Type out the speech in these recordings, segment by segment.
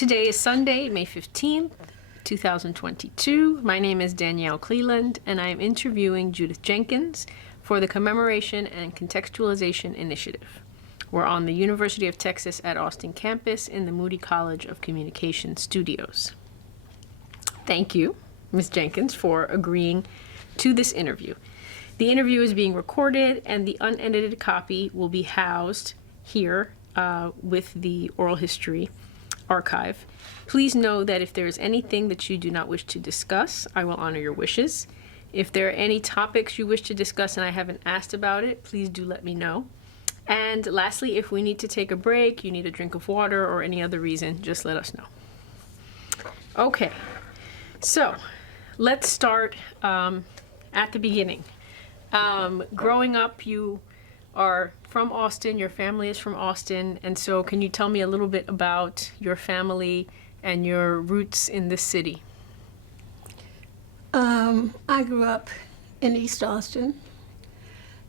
Today is Sunday, May 15th, 2022. My name is Danielle Cleland, and I am interviewing Judith Jenkins for the Commemoration and Contextualization Initiative. We're on the University of Texas at Austin campus in the Moody College of Communication studios. Thank you, Ms. Jenkins, for agreeing to this interview. The interview is being recorded, and the unedited copy will be housed here with the oral history archive. Please know that if there is anything that you do not wish to discuss, I will honor your wishes. If there are any topics you wish to discuss and I haven't asked about it, please do let me know. And lastly, if we need to take a break, you need a drink of water or any other reason, just let us know. Okay, so let's start at the beginning. Growing up, you are from Austin, your family is from Austin, and so can you tell me a little bit about your family and your roots in this city? I grew up in East Austin,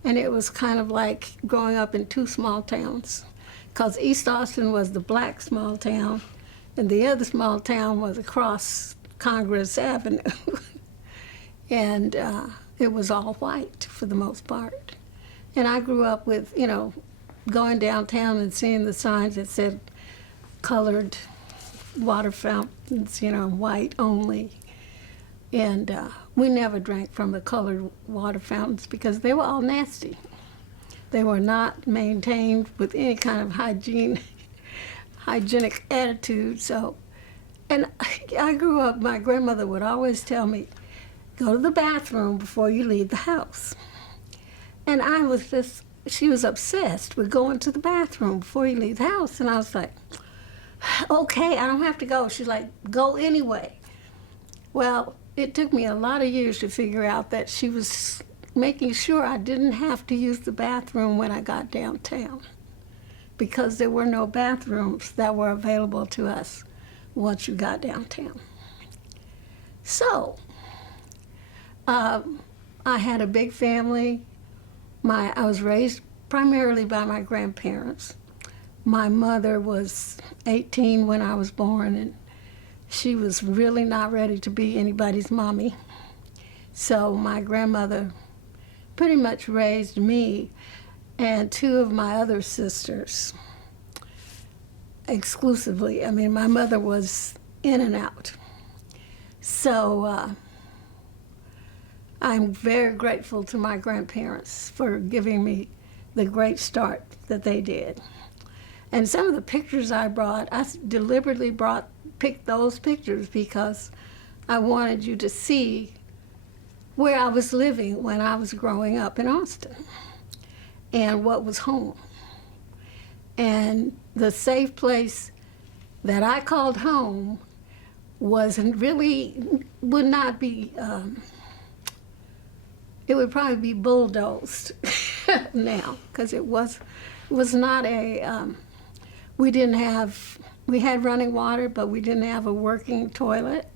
and it was kind of like growing up in two small towns, because East Austin was the black small town, and the other small town was across Congress Avenue, and it was all white for the most part. And I grew up with, going downtown and seeing the signs that said colored water fountains, white only. And we never drank from the colored water fountains because they were all nasty. They were not maintained with any kind of hygienic attitude. So, and I grew up, my grandmother would always tell me, go to the bathroom before you leave the house. And she was obsessed with going to the bathroom before you leave the house. And I was like, okay, I don't have to go. She's like, go anyway. Well, it took me a lot of years to figure out that she was making sure I didn't have to use the bathroom when I got downtown, because there were no bathrooms that were available to us once you got downtown. So, I had a big family. I was raised primarily by my grandparents. My mother was 18 when I was born, and she was really not ready to be anybody's mommy. So my grandmother pretty much raised me and two of my other sisters exclusively. I mean, my mother was in and out. So I'm very grateful to my grandparents for giving me the great start that they did. And some of the pictures I brought, I deliberately picked those pictures because I wanted you to see where I was living when I was growing up in Austin and what was home. And the safe place that I called home would not be, it would probably be bulldozed now, because it was not we had running water, but we didn't have a working toilet.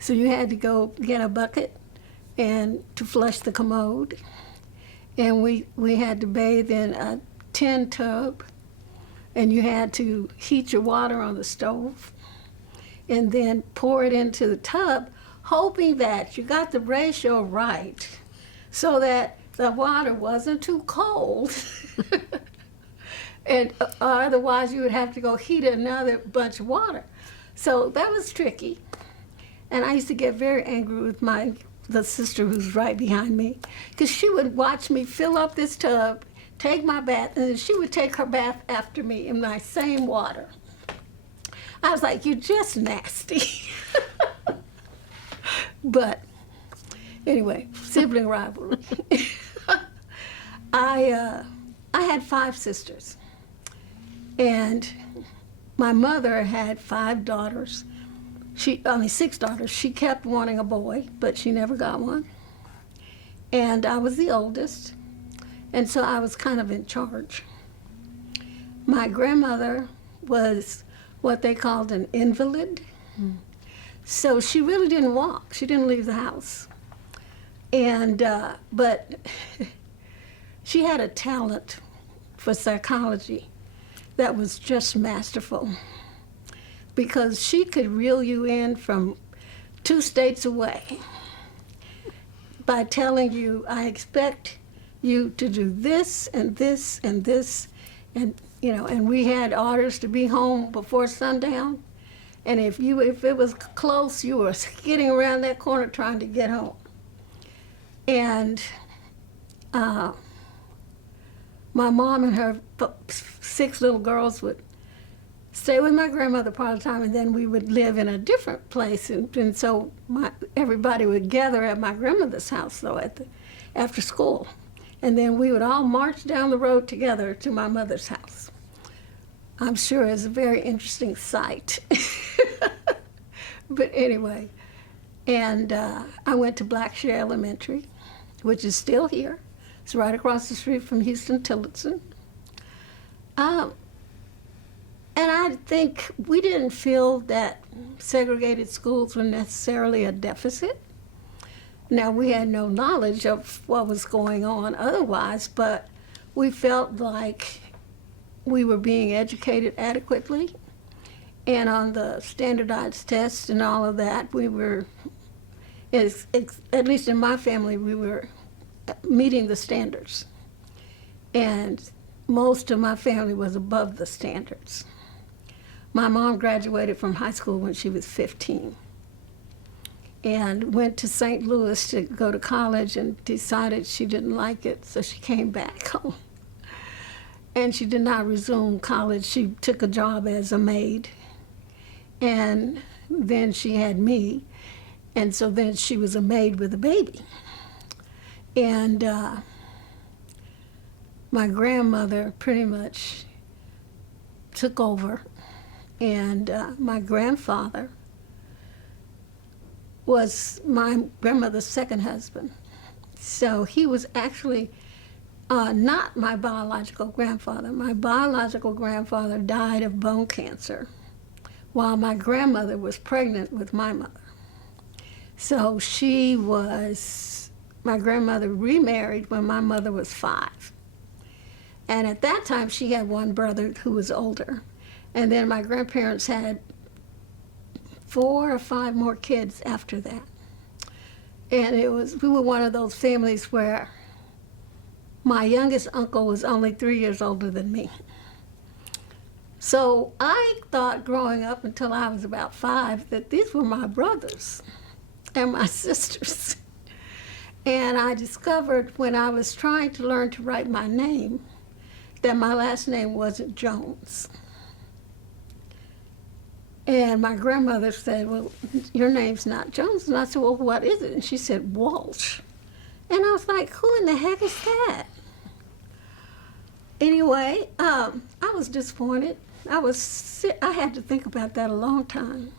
So you had to go get a bucket and to flush the commode. And we had to bathe in a tin tub, and you had to heat your water on the stove and then pour it into the tub, hoping that you got the ratio right so that the water wasn't too cold. And otherwise you would have to go heat another bunch of water. So that was tricky. And I used to get very angry with the sister who's right behind me, because she would watch me fill up this tub, take my bath, and then she would take her bath after me in my same water. I was like, you're just nasty. But anyway, sibling rivalry. I had 5 sisters, and my mother had 5 daughters. 6 daughters. She kept wanting a boy, but she never got one. And I was the oldest, and so I was kind of in charge. My grandmother was what they called an invalid. So she really didn't walk. She didn't leave the house. And, but she had a talent for psychology that was just masterful. because she could reel you in from 2 states away by telling you, I expect you to do this and this and this, and and we had orders to be home before sundown, and if it was close, you were skidding around that corner trying to get home. And my mom and her 6 little girls would stay with my grandmother part of the time, and then we would live in a different place, and so everybody would gather at my grandmother's house, though, after school. And then we would all march down the road together to my mother's house. I'm sure it's a very interesting sight. But anyway, and I went to Blackshear Elementary, which is still here. It's right across the street from Houston Tillotson. And I think we didn't feel that segregated schools were necessarily a deficit. Now, we had no knowledge of what was going on otherwise, but we felt like we were being educated adequately. And on the standardized tests and all of that, we were, at least in my family, we were meeting the standards. And most of my family was above the standards. My mom graduated from high school when she was 15 and went to St. Louis to go to college and decided she didn't like it, so she came back home. And she did not resume college. She took a job as a maid, and then she had me, and so then she was a maid with a baby. And my grandmother pretty much took over. And my grandfather was my grandmother's second husband. So he was actually not my biological grandfather. My biological grandfather died of bone cancer while my grandmother was pregnant with my mother. So my grandmother remarried when my mother was 5. And at that time, she had one brother who was older. And then my grandparents had 4 or 5 more kids after that. And we were one of those families where my youngest uncle was only 3 years older than me. So I thought growing up until I was about 5 that these were my brothers and my sisters. And I discovered when I was trying to learn to write my name that my last name wasn't Jones. And my grandmother said, well, your name's not Jones. And I said, well, what is it? And she said, Walsh. And I was like, who in the heck is that? Anyway, I was disappointed. I had to think about that a long time.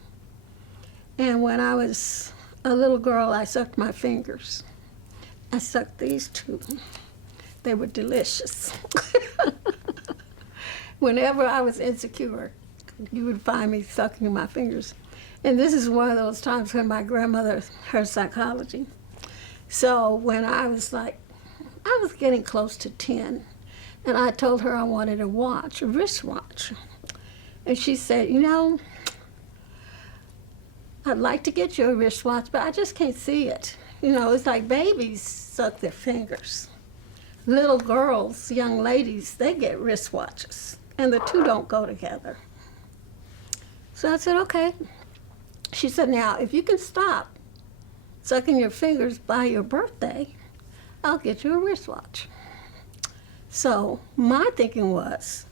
And when I was a little girl, I sucked my fingers. I sucked these 2. They were delicious. Whenever I was insecure, you would find me sucking my fingers. And this is one of those times when my grandmother, her psychology. So when I was getting close to 10, and I told her I wanted a watch, a wristwatch. And she said, I'd like to get you a wristwatch, but I just can't see it. It's like babies suck their fingers. Little girls, young ladies, they get wristwatches, and the 2 don't go together. So I said, okay. She said, now, if you can stop sucking your fingers by your birthday, I'll get you a wristwatch. So my thinking was,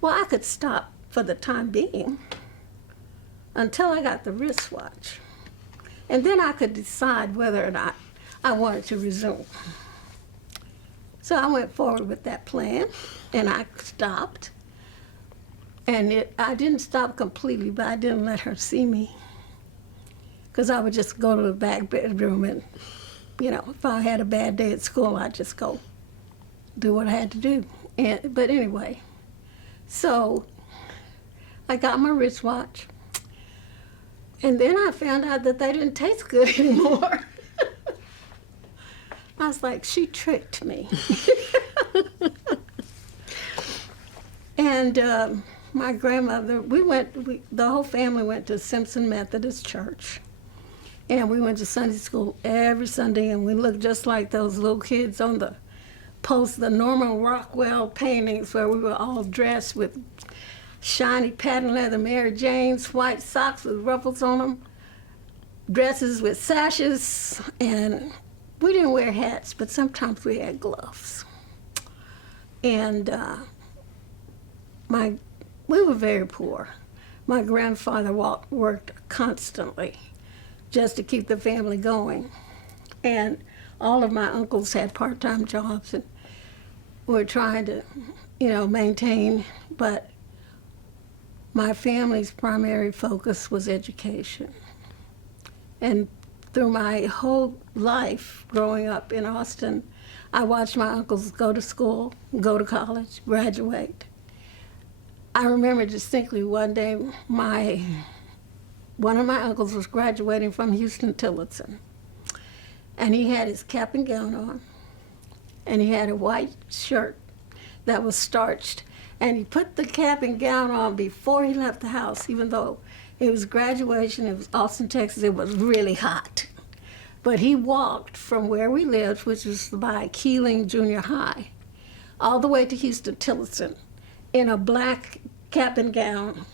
well, I could stop for the time being until I got the wristwatch. And then I could decide whether or not I wanted to resume. So I went forward with that plan, and I stopped. And I didn't stop completely, but I didn't let her see me. Because I would just go to the back bedroom and, if I had a bad day at school, I'd just go do what I had to do. But anyway, so I got my wristwatch. And then I found out that they didn't taste good anymore. I was like, she tricked me. And my grandmother, the whole family went to Simpson Methodist Church. And we went to Sunday school every Sunday, and we looked just like those little kids on the post, the Norman Rockwell paintings, where we were all dressed with shiny patent leather Mary Janes, white socks with ruffles on them, dresses with sashes, and we didn't wear hats, but sometimes we had gloves. And we were very poor. My grandfather worked constantly just to keep the family going. And all of my uncles had part-time jobs and were trying to, maintain, but my family's primary focus was education. And through my whole life growing up in Austin, I watched my uncles go to school, go to college, graduate. I remember distinctly one day one of my uncles was graduating from Houston-Tillotson, and he had his cap and gown on, and he had a white shirt that was starched, and he put the cap and gown on before he left the house, even though it was graduation, it was Austin, Texas, it was really hot. But he walked from where we lived, which was by Keeling Junior High, all the way to Houston-Tillotson in a black cap and gown.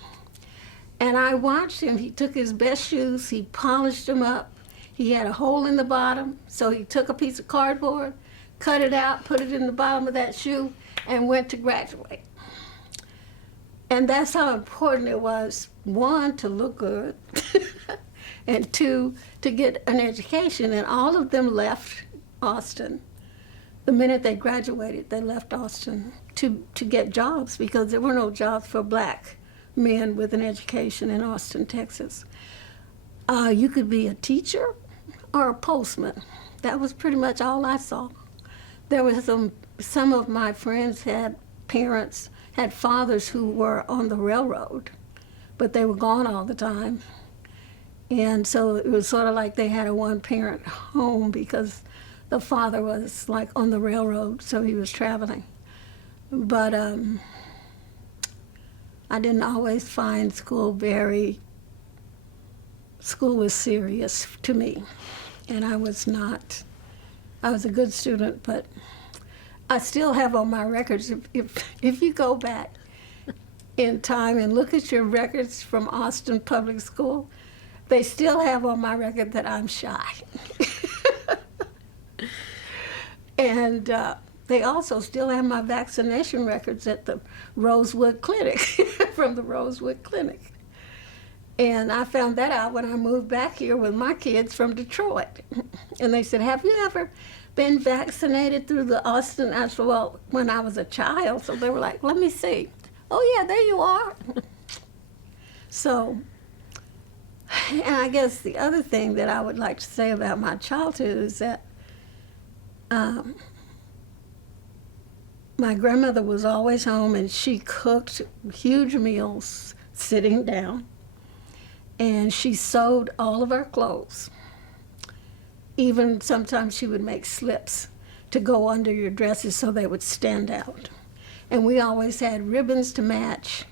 And I watched him. He took his best shoes, he polished them up. He had a hole in the bottom, so he took a piece of cardboard, cut it out, put it in the bottom of that shoe, and went to graduate. And that's how important it was, one, to look good, and two, to get an education. And all of them left Austin. The minute they graduated, they left Austin to get jobs, because there were no jobs for black men with an education in Austin, Texas. You could be a teacher or a postman. That was pretty much all I saw. There was some of my friends had fathers who were on the railroad, but they were gone all the time. And so it was sort of like they had a one-parent home, because the father was like on the railroad, so he was traveling. But I didn't always find school was serious to me, and I was not. I was a good student, but I still have on my records, if you go back in time and look at your records from Austin Public School, they still have on my record that I'm shy. And they also still have my vaccination records at the Rosewood Clinic, from the Rosewood Clinic. And I found that out when I moved back here with my kids from Detroit. And they said, have you ever been vaccinated through the Austin? I said, well, when I was a child. So they were like, let me see. Oh, yeah, there you are. So, and I guess the other thing that I would like to say about my childhood is that my grandmother was always home, and she cooked huge meals sitting down, and she sewed all of our clothes. Even sometimes she would make slips to go under your dresses so they would stand out. And we always had ribbons to match,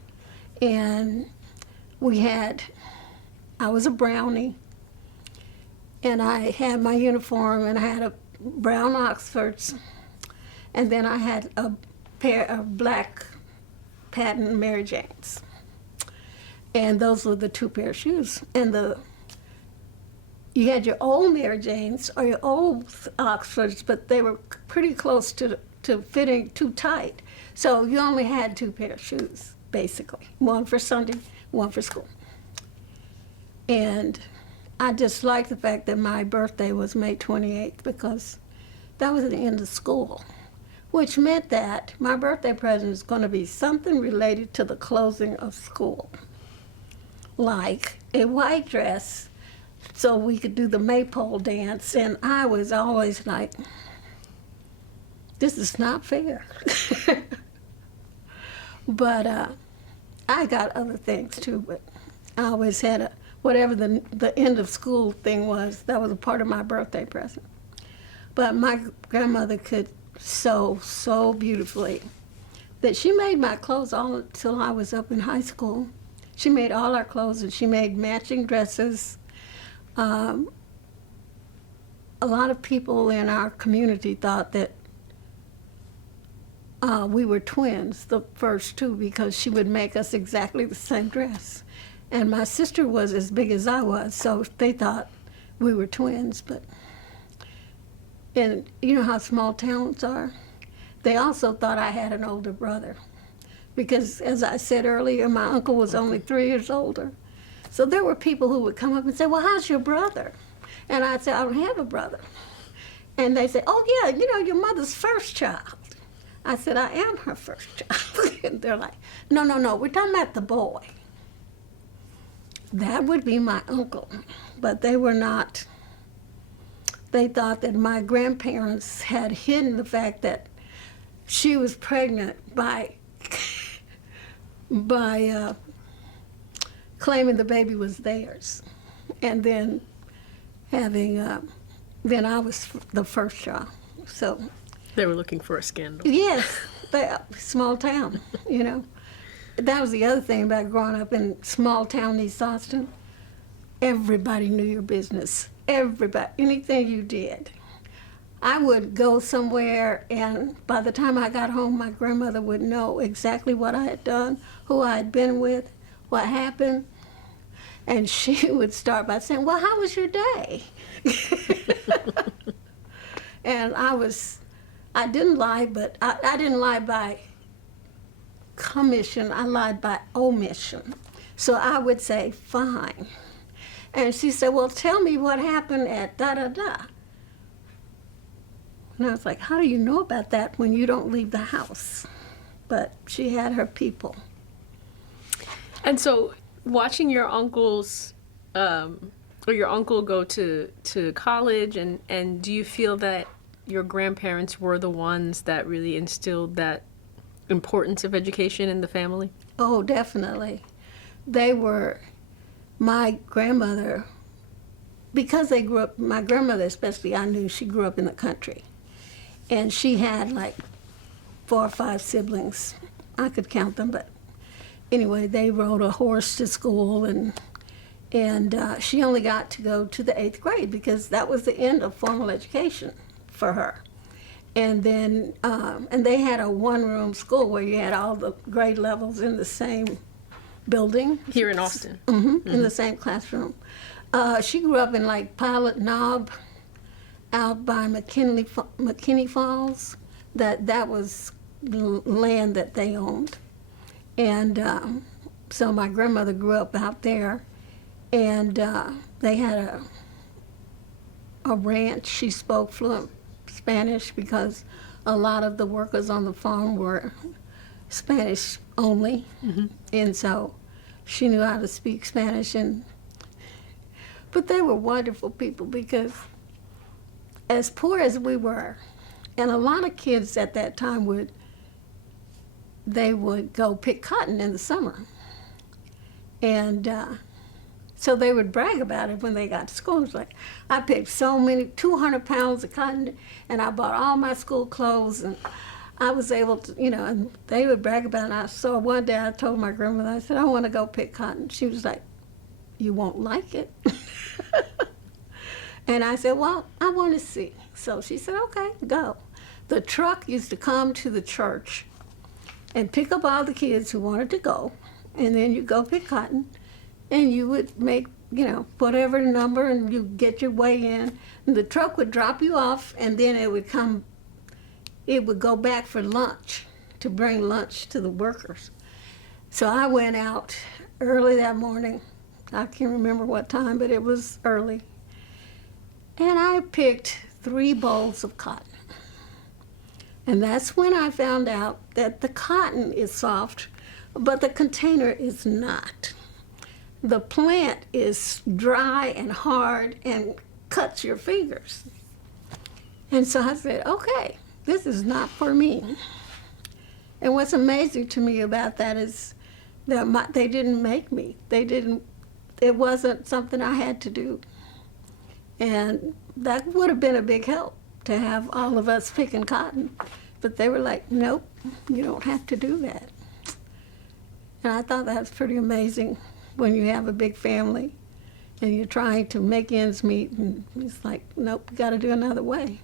and I was a brownie, and I had my uniform, and I had a brown Oxfords, and then I had a pair of black patent Mary Janes. And those were the two pair of shoes. And you had your old Mary Janes or your old Oxfords, but they were pretty close to fitting too tight. So you only had two pair of shoes, basically. One for Sunday, one for school. And I just like the fact that my birthday was May 28th, because that was the end of school, which meant that my birthday present is going to be something related to the closing of school, like a white dress so we could do the maypole dance. And I was always like, this is not fair. But I got other things too, but I always had whatever the end of school thing was, that was a part of my birthday present. But my grandmother could sew so beautifully that she made my clothes all until I was up in high school. She made all our clothes, and she made matching dresses. A lot of people in our community thought that we were twins, the first two, because she would make us exactly the same dress. And my sister was as big as I was, so they thought we were twins. But, and you know how small towns are? They also thought I had an older brother, because as I said earlier, my uncle was only 3 years older. So there were people who would come up and say, well, how's your brother? And I'd say, I don't have a brother. And they say, oh yeah, you know, your mother's first child. I said, I am her first child. And they're like, no, no, no, we're talking about the boy. That would be my uncle, but they were not. They thought that my grandparents had hidden the fact that she was pregnant by claiming the baby was theirs, and then having then I was the first child. So They were looking for a scandal. yes, small town, you know. That was the other thing about growing up in small town East Austin. Everybody knew your business. Everybody, anything you did. I would go somewhere, and by the time I got home, my grandmother would know exactly what I had done, who I had been with, what happened. And she would start by saying, well, how was your day? And I didn't lie, but I didn't lie by commission, I lied by omission. So I would say, fine. And she said, well, tell me what happened at da-da-da. And I was like, how do you know about that when you don't leave the house? But she had her people. And so, watching your uncles, or your uncle go to college, and do you feel that your grandparents were the ones that really instilled that importance of education in the family? Oh, definitely. They were, my grandmother, because they grew up, my grandmother especially, I knew she grew up in the country. And she had like 4 or 5 siblings. I could count them, but anyway, they rode a horse to school, and she only got to go to the 8th grade because that was the end of formal education for her. And then, and they had a one-room school where you had all the grade levels in the same building. Here in Austin? In the same classroom. She grew up in like Pilot Knob, out by McKinney Falls. That was land that they owned. And so my grandmother grew up out there, and they had a ranch. She spoke fluent Spanish because a lot of the workers on the farm were Spanish only. And so she knew how to speak Spanish. But they were wonderful people, because as poor as we were, and a lot of kids at that time would go pick cotton in the summer. And so they would brag about it when they got to school. It's like, I picked so many, 200 pounds of cotton, and I bought all my school clothes, and I was able to, you know, and they would brag about it. So one day I told my grandmother, I said, I want to go pick cotton. She was like, you won't like it. And I said, well, I want to see. So she said, okay, go. The truck used to come to the church and pick up all the kids who wanted to go, and then you go pick cotton, and you would make, you know, whatever number, and you get your way in, and the truck would drop you off, and then it would go back for lunch, to bring lunch to the workers. So I went out early that morning. I can't remember what time, but it was early. And I picked 3 bowls of cotton. And that's when I found out that the cotton is soft, but the container is not. The plant is dry and hard and cuts your fingers. And so I said, okay, this is not for me. And what's amazing to me about that is that they didn't make me. It wasn't something I had to do. And that would have been a big help, to have all of us picking cotton, But they were like, nope, you don't have to do that. And I thought that was pretty amazing when you have a big family and you're trying to make ends meet, and it's like, nope, you got to do another way.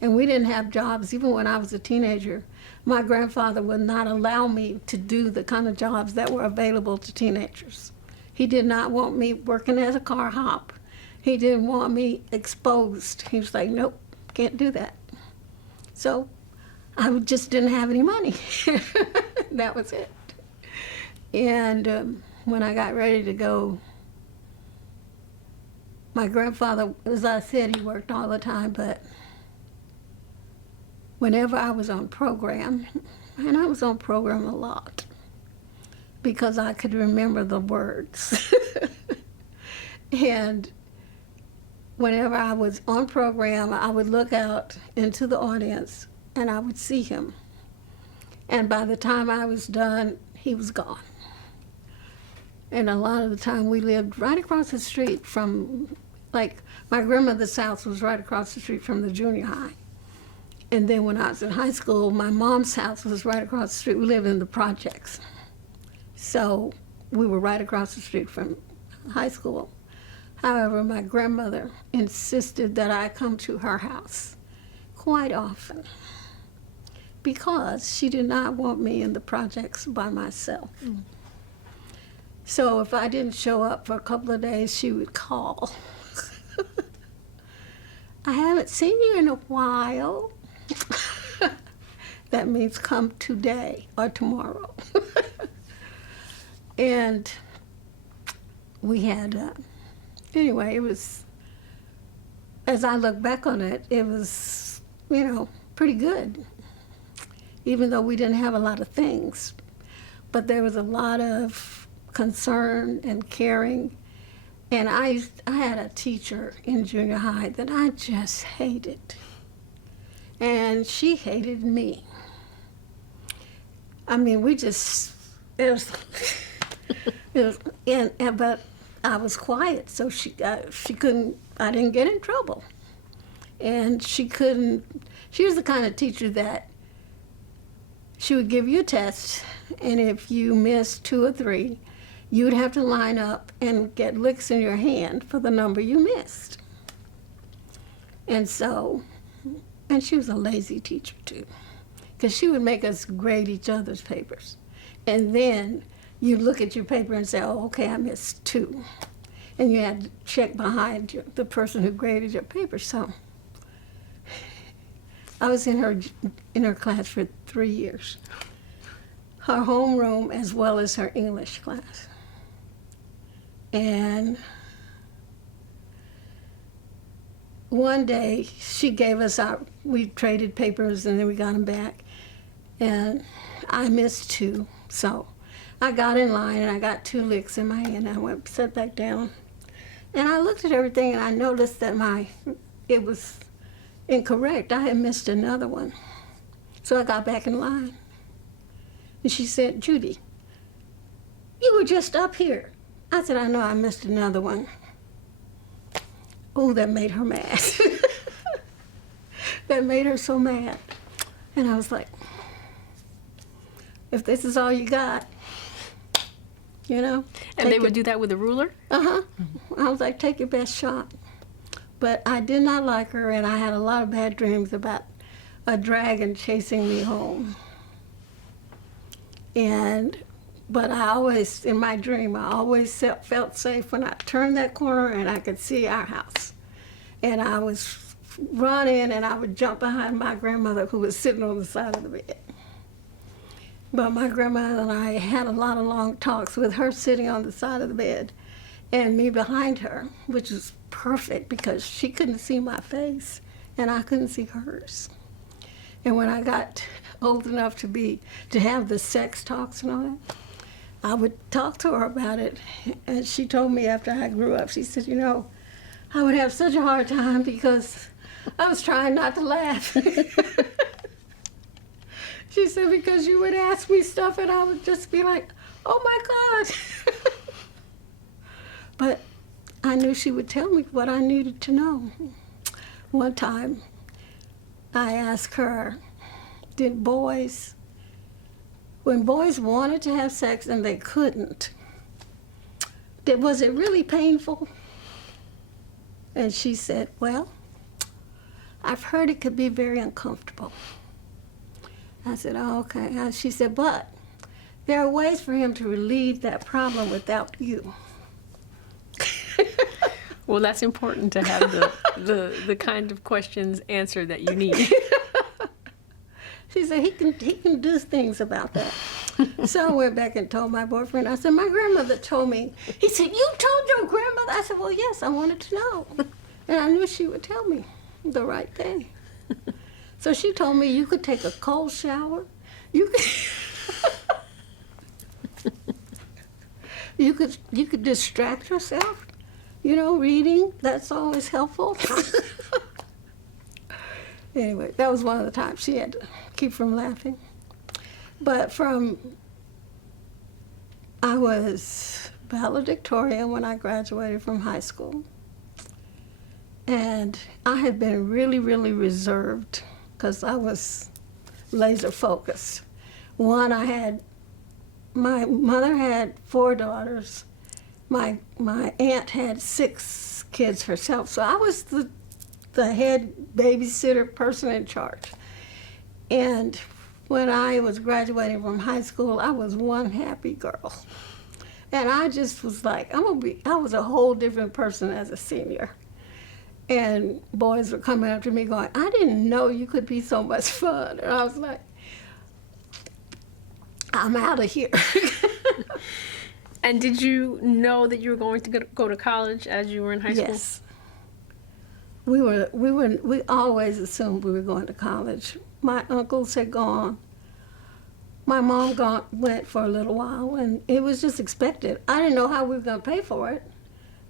And we didn't have jobs. Even when I was a teenager, my grandfather would not allow me to do the kind of jobs that were available to teenagers. He did not want me working as a car hop. He didn't want me exposed. He was like, nope, can't do that. So I just didn't have any money. That was it. And when I got ready to go, my grandfather, as I said, he worked all the time, but whenever I was on program, and I was on program a lot, because I could remember the words. And whenever I was on program, I would look out into the audience and I would see him. And by the time I was done, he was gone. And a lot of the time we lived right across the street from, like, my grandmother's house was right across the street from the junior high. And then when I was in high school, my mom's house was right across the street. We lived in the projects. So we were right across the street from high school. However, my grandmother insisted that I come to her house quite often because she did not want me in the projects by myself. Mm. So if I didn't show up for a couple of days, she would call. I haven't seen you in a while. That means come today or tomorrow. And we had, anyway, it was, as I look back on it, it was, pretty good. Even though we didn't have a lot of things. But there was a lot of concern and caring. And I had a teacher in junior high that I just hated. And she hated me. I mean, but I was quiet, so she couldn't, I didn't get in trouble. And she was the kind of teacher that she would give you a test, and if you missed 2 or 3, you'd have to line up and get licks in your hand for the number you missed. And she was a lazy teacher too, because she would make us grade each other's papers. And then you look at your paper and say, oh, okay, I missed 2. And you had to check behind the person who graded your paper. So I was in her class for 3 years. Her homeroom as well as her English class. And one day she gave us we traded papers and then we got them back. And I missed 2. So I got in line and I got 2 licks in my hand. I went, sat back down. And I looked at everything and I noticed that it was incorrect. I had missed another one. So I got back in line. And she said, Judy, you were just up here. I said, I know, I missed another one. Oh, that made her mad. That made her so mad. And I was like, if this is all you got, And they would do that with a ruler? Uh-huh. I was like, take your best shot. But I did not like her, and I had a lot of bad dreams about a dragon chasing me home. But I always, in my dream, I always felt safe when I turned that corner and I could see our house. And I was running and I would jump behind my grandmother who was sitting on the side of the bed. But my grandmother and I had a lot of long talks with her sitting on the side of the bed and me behind her, which was perfect because she couldn't see my face and I couldn't see hers. And when I got old enough to have the sex talks and all that, I would talk to her about it. And she told me after I grew up, she said, I would have such a hard time because I was trying not to laugh. She said, because you would ask me stuff and I would just be like, oh my God. But I knew she would tell me what I needed to know. One time, I asked her, did boys, when boys wanted to have sex and they couldn't, was it really painful? And she said, well, I've heard it could be very uncomfortable. I said, oh, okay. And she said, but there are ways for him to relieve that problem without you. Well, that's important to have the kind of questions answered that you need. She said, he can do things about that. So I went back and told my boyfriend. I said, my grandmother told me. He said, you told your grandmother? I said, well, yes, I wanted to know. And I knew she would tell me the right thing. So she told me you could take a cold shower. You could, you could distract yourself. You know, reading, that's always helpful. Anyway, that was one of the times she had to keep from laughing. But I was valedictorian when I graduated from high school. And I had been really, really reserved because I was laser focused. My mother had 4 daughters. My aunt had 6 kids herself, so I was the head babysitter person in charge. And when I was graduating from high school, I was one happy girl. And I just was like, I was a whole different person as a senior. And boys were coming up to me going, I didn't know you could be so much fun. And I was like, I'm out of here. And did you know that you were going to go to college as you were in high school? Yes. We always assumed we were going to college. My uncles had gone. My mom went for a little while, and it was just expected. I didn't know how we were going to pay for it,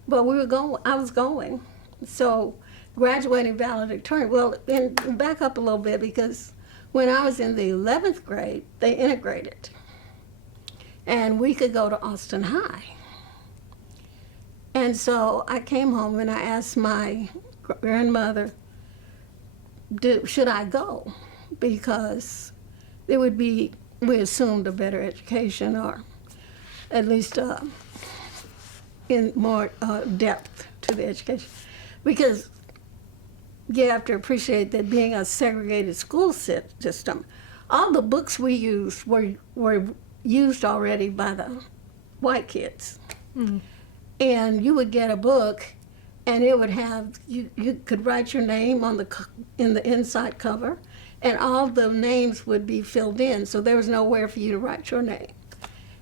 but we were going. I was going. So graduating valedictorian. Well, and back up a little bit, because when I was in the 11th grade, they integrated. And we could go to Austin High. And so I came home and I asked my grandmother, should I go? Because it would be, we assumed, a better education, or at least in more depth to the education. Because you have to appreciate that being a segregated school system, all the books we used were used already by the white kids. Mm. And you would get a book, and it would have, you could write your name in the inside cover, and all the names would be filled in, so there was nowhere for you to write your name.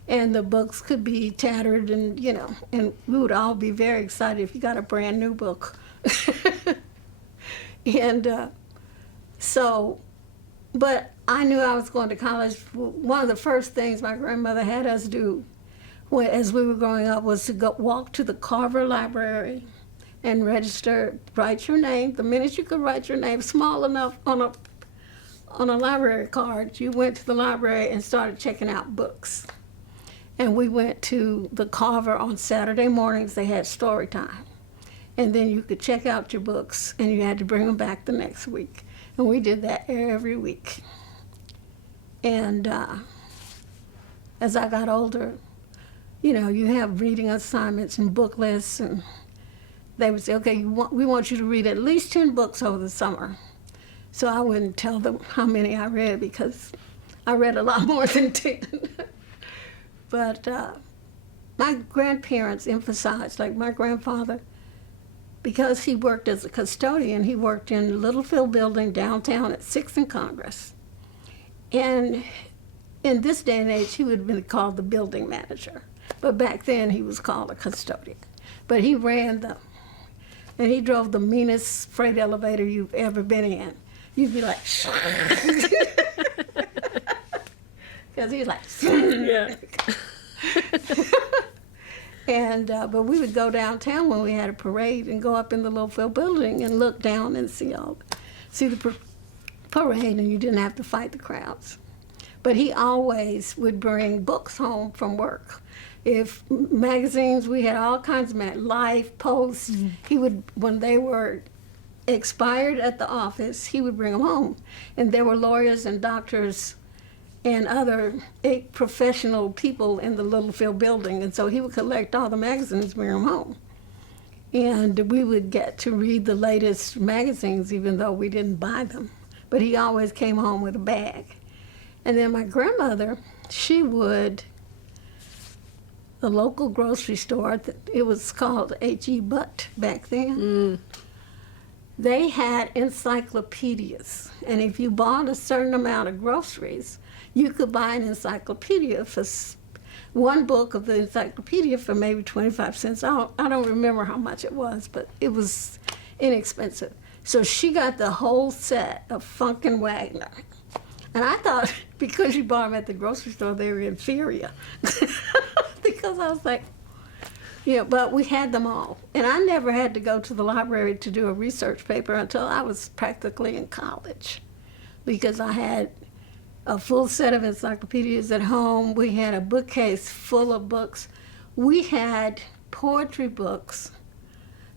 And the books could be tattered, and and we would all be very excited if you got a brand new book. And but I knew I was going to college. One of the first things my grandmother had us do as we were growing up was to walk to the Carver Library and register, write your name. The minute you could write your name small enough on a library card, you went to the library and started checking out books. And we went to the Carver on Saturday mornings. They had story time. And then you could check out your books, and you had to bring them back the next week. And we did that every week. And as I got older, you have reading assignments and book lists, and they would say, okay, we want you to read at least 10 books over the summer. So I wouldn't tell them how many I read, because I read a lot more than 10. But my grandparents emphasized, like my grandfather, because he worked as a custodian, he worked in the Littlefield building downtown at 6th and Congress. And in this day and age, he would have been called the building manager. But back then, he was called a custodian. But he ran and he drove the meanest freight elevator you've ever been in. You'd be like, because he's like, yeah. And but we would go downtown when we had a parade and go up in the Littlefield building and look down and see the parade, and you didn't have to fight the crowds. But he always would bring books home from work. If magazines, we had all kinds of Life, Post. Mm-hmm. He would, when they were expired at the office, he would bring them home. And there were lawyers and doctors and other professional people in the Littlefield building, and so he would collect all the magazines and bring them home. And we would get to read the latest magazines even though we didn't buy them. But he always came home with a bag. And then my grandmother, she would, the local grocery store, it was called H.E. Butt back then, they had encyclopedias. And if you bought a certain amount of groceries, you could buy an encyclopedia for one book of the encyclopedia for maybe 25 cents. I don't remember how much it was, but it was inexpensive. So she got the whole set of Funk and Wagner. And I thought because you bought them at the grocery store, they were inferior. Because I was like, yeah, but we had them all. And I never had to go to the library to do a research paper until I was practically in college, because I had a full set of encyclopedias at home. We had a bookcase full of books. We had poetry books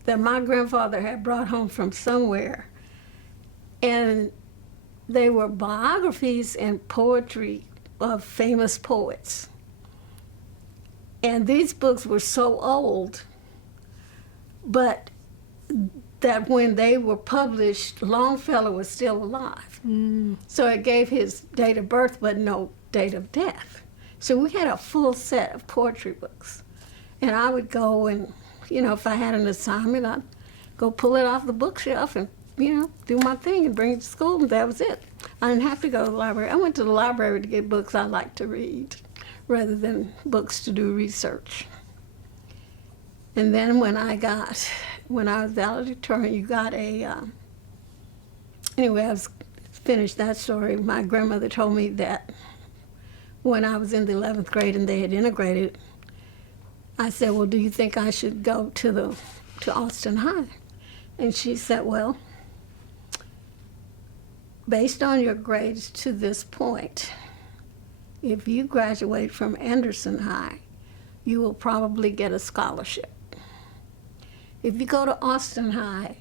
that my grandfather had brought home from somewhere. And they were biographies and poetry of famous poets. And these books were so old, but that when they were published, Longfellow was still alive. So it gave his date of birth, but no date of death. So we had a full set of poetry books. And I would go and, if I had an assignment, I'd go pull it off the bookshelf and, do my thing and bring it to school, and that was it. I didn't have to go to the library. I went to the library to get books I liked to read rather than books to do research. And then when I was valedictorian, you got anyway, I was finished that story. My grandmother told me that when I was in the 11th grade and they had integrated, I said, well, do you think I should go to Austin High? And she said, well, based on your grades to this point, if you graduate from Anderson High, you will probably get a scholarship. If you go to Austin High,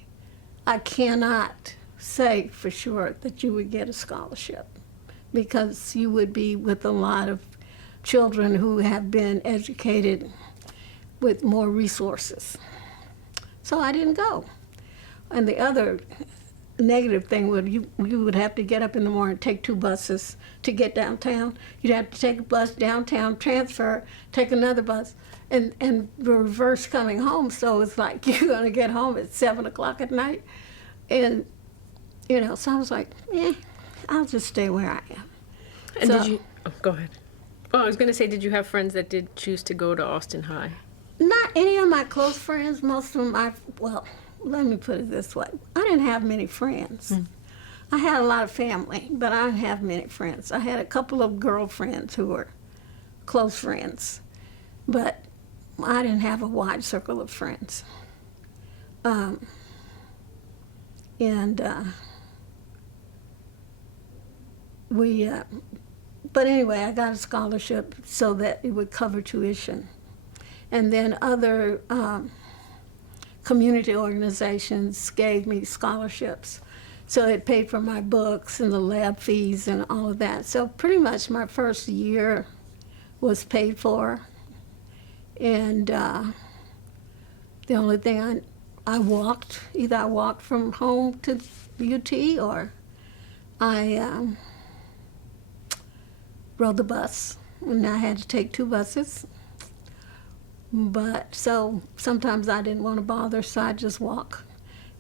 I cannot say for sure that you would get a scholarship, because you would be with a lot of children who have been educated with more resources. So I didn't go. And the other negative thing would you would have to get up in the morning, take 2 buses to get downtown. You'd have to take a bus downtown, transfer, take another bus, and reverse coming home. So it's like you're going to get home at 7 o'clock at night. And, so I was like, I'll just stay where I am. And So- did you, go ahead. Oh, I was going to say, did you have friends that did choose to go to Austin High? Not any of my close friends. Most of them, let me put it this way. I didn't have many friends. I had a lot of family, but I didn't have many friends. I had a couple of girlfriends who were close friends, but I didn't have a wide circle of friends. But anyway, I got a scholarship so that it would cover tuition. And then other community organizations gave me scholarships. So it paid for my books and the lab fees and all of that. So pretty much my first year was paid for. And the only thing I walked, either I walked from home to UT or I rode the bus. And I had to take 2 buses. But so sometimes I didn't want to bother, so I just walk.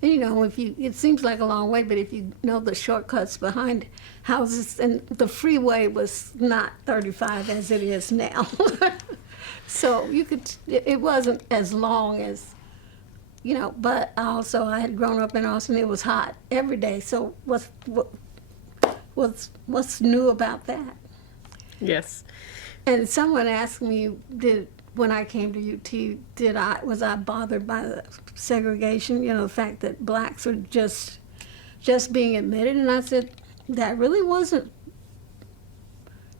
And it seems like a long way, but if you know the shortcuts behind houses, and the freeway was not 35 as it is now. So it wasn't as long as, but also I had grown up in Austin. It was hot every day. So what's new about that? Yes. And someone asked me, when I came to UT, was I bothered by the segregation? The fact that blacks were just being admitted, and I said that really wasn't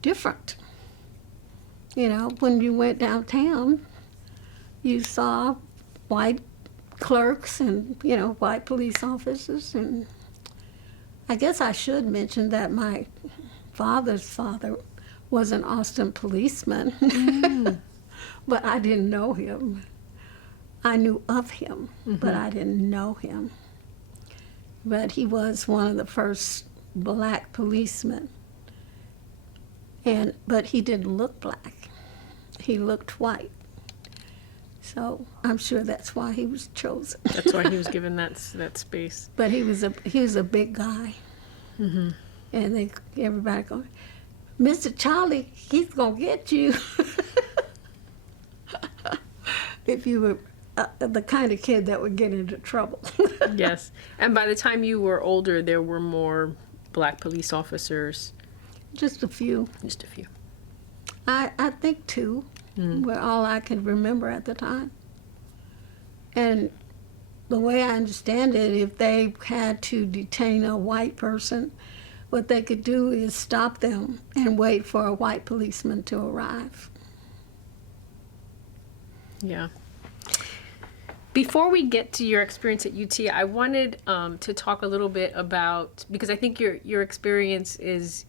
different. When you went downtown, you saw white clerks and, white police officers. And I guess I should mention that my father's father was an Austin policeman, but I didn't know him. I knew of him, but I didn't know him. But he was one of the first black policemen. But he didn't look black. He looked white. So I'm sure that's why he was chosen. That's why he was given that space. But he was a big guy. And everybody going, Mr. Charlie, he's going to get you. If you were the kind of kid that would get into trouble. Yes. And by the time you were older, there were more black police officers. Just a few. Just a few. I think two were all I can remember at the time. And the way I understand it, if they had to detain a white person, what they could do is stop them and wait for a white policeman to arrive. Yeah. Before we get to your experience at UT, I wanted to talk a little bit about, because I think your experience is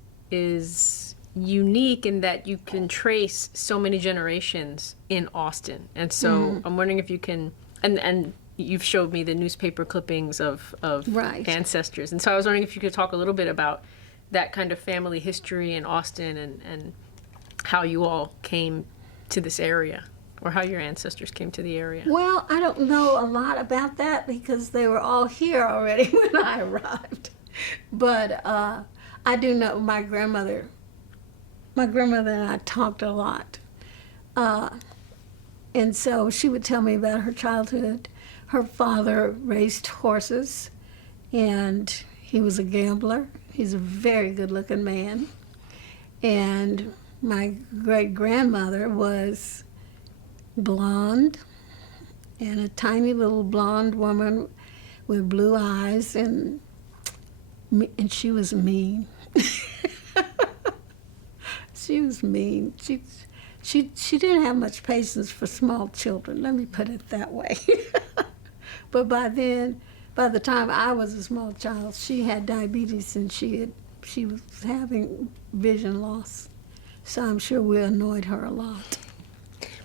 unique in that you can trace so many generations in Austin. And so I'm wondering if you can, and you've showed me the newspaper clippings of Right. ancestors. And so I was wondering if you could talk a little bit about that kind of family history in Austin and how you all came to this area, or how your ancestors came to the area. Well, I don't know a lot about that because they were all here already when I arrived. But I do know my grandmother and I talked a lot. And so she would tell me about her childhood. Her father raced horses, and he was a gambler. He's a very good-looking man. And my great-grandmother was blonde, and a tiny little blonde woman with blue eyes, and she was mean. She was mean. She didn't have much patience for small children, let me put it that way. But by the time I was a small child, she had diabetes and she was having vision loss. So I'm sure we annoyed her a lot.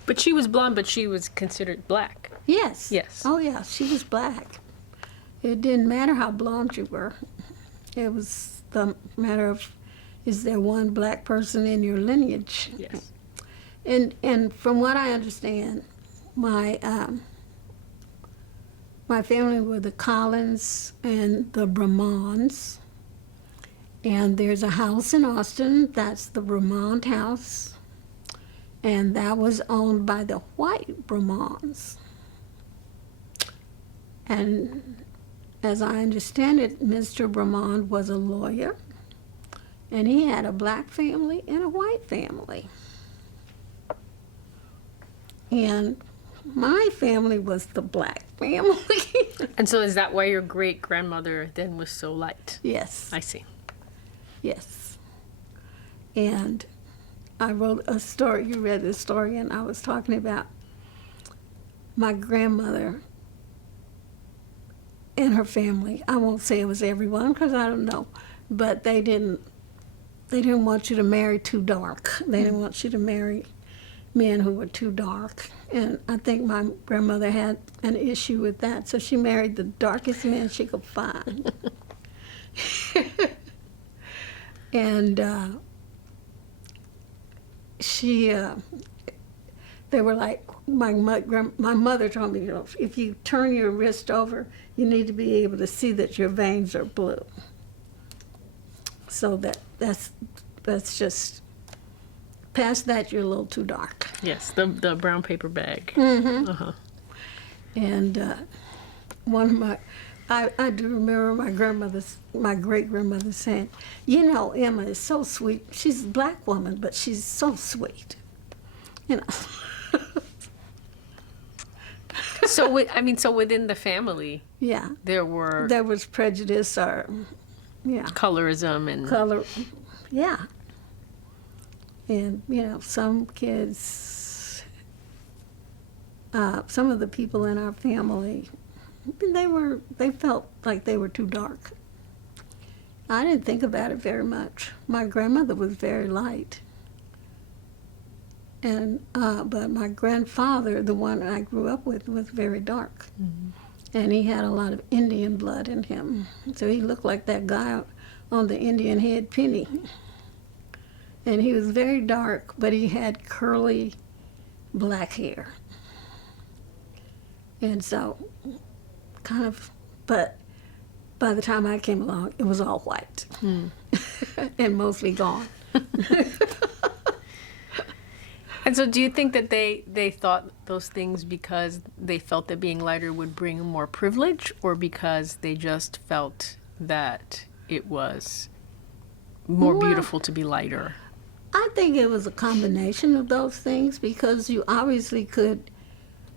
But she was blonde, but she was considered black. Yes. Yes. Oh, yeah, she was black. It didn't matter how blonde you were. It was the matter of, is there one black person in your lineage? Yes. And from what I understand, my family were the Collins and the Bramons. And there's a house in Austin, that's the Bramond house. And that was owned by the white Bramons. And as I understand it, Mr. Bramond was a lawyer, and he had a black family and a white family. And my family was the black family. And so is that why your great-grandmother then was so light? Yes. I see. Yes. And I wrote a story, you read the story, and I was talking about my grandmother and her family. I won't say it was everyone because I don't know, but they didn't want you to marry too dark. They didn't want you to marry men who were too dark. And I think my grandmother had an issue with that, so she married the darkest man she could find. And they were like, my mother told me, if you turn your wrist over, you need to be able to see that your veins are blue. So that's just, past that, you're a little too dark. Yes, the brown paper bag. Mm-hmm. Uh-huh. And one of my, I do remember my great-grandmother saying, Emma is so sweet. She's a black woman, but she's so sweet. So within the family, Yeah. there was prejudice or, yeah. colorism and Color, yeah. And, some kids, some of the people in our family They felt like they were too dark. I didn't think about it very much. My grandmother was very light. And but my grandfather, the one I grew up with, was very dark. Mm-hmm. And he had a lot of Indian blood in him. So he looked like that guy on the Indian Head Penny. And he was very dark, but he had curly black hair. And so, kind of, but by the time I came along, it was all white. And mostly gone. And so do you think that they thought those things because they felt that being lighter would bring more privilege, or because they just felt that it was more beautiful to be lighter? I think it was a combination of those things, because you obviously could,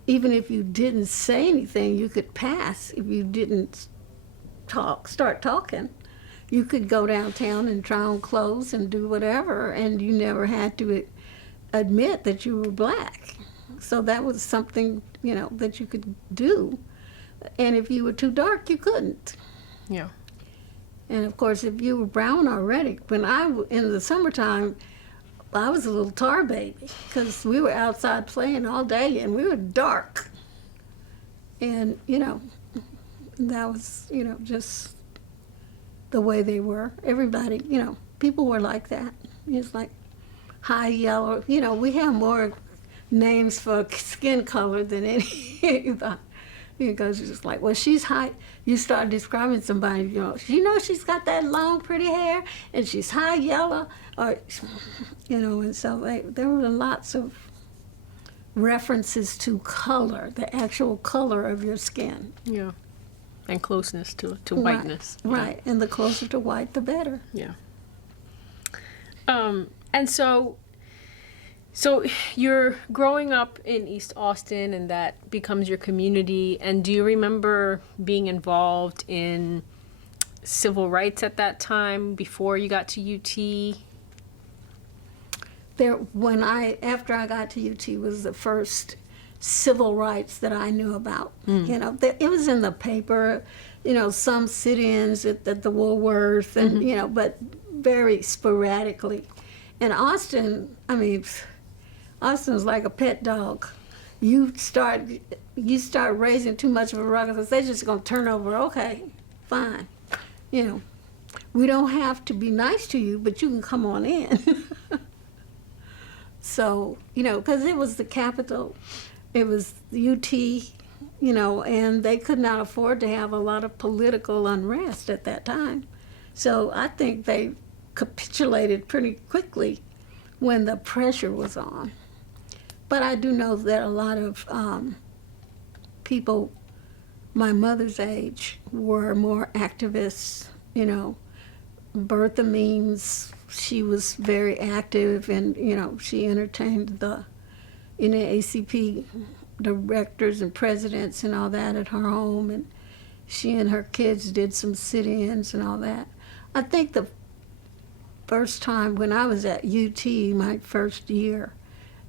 even if you didn't say anything, you could pass. If you didn't start talking, you could go downtown and try on clothes and do whatever, and you never had to admit that you were black. So that was something, that you could do. And if you were too dark, you couldn't. Yeah. And of course, if you were brown already, in the summertime, I was a little tar baby, because we were outside playing all day and we were dark. And, that was, just the way they were. Everybody, people were like that. It's like high yellow. We have more names for skin color than anybody. Because it's just like, well, she's high. You start describing somebody, she's got that long, pretty hair, and she's high yellow, or, and so there were lots of references to color, the actual color of your skin. Yeah. And closeness to whiteness. Right. And the closer to white, the better. Yeah. And so you're growing up in East Austin, and that becomes your community. And do you remember being involved in civil rights at that time before you got to UT? After I got to UT was the first civil rights that I knew about. It was in the paper, some sit-ins at the Woolworth, and but very sporadically. And Austin, Austin's like a pet dog. You start raising too much of a ruckus, they're just gonna turn over. Okay, fine. We don't have to be nice to you, but you can come on in. So, because it was the capital, it was UT, and they could not afford to have a lot of political unrest at that time. So I think they capitulated pretty quickly when the pressure was on. But I do know that a lot of people my mother's age were more activists. Bertha Means, she was very active, and she entertained the ACP directors and presidents and all that at her home, and she and her kids did some sit-ins and all that. I think the first time when I was at UT, my first year,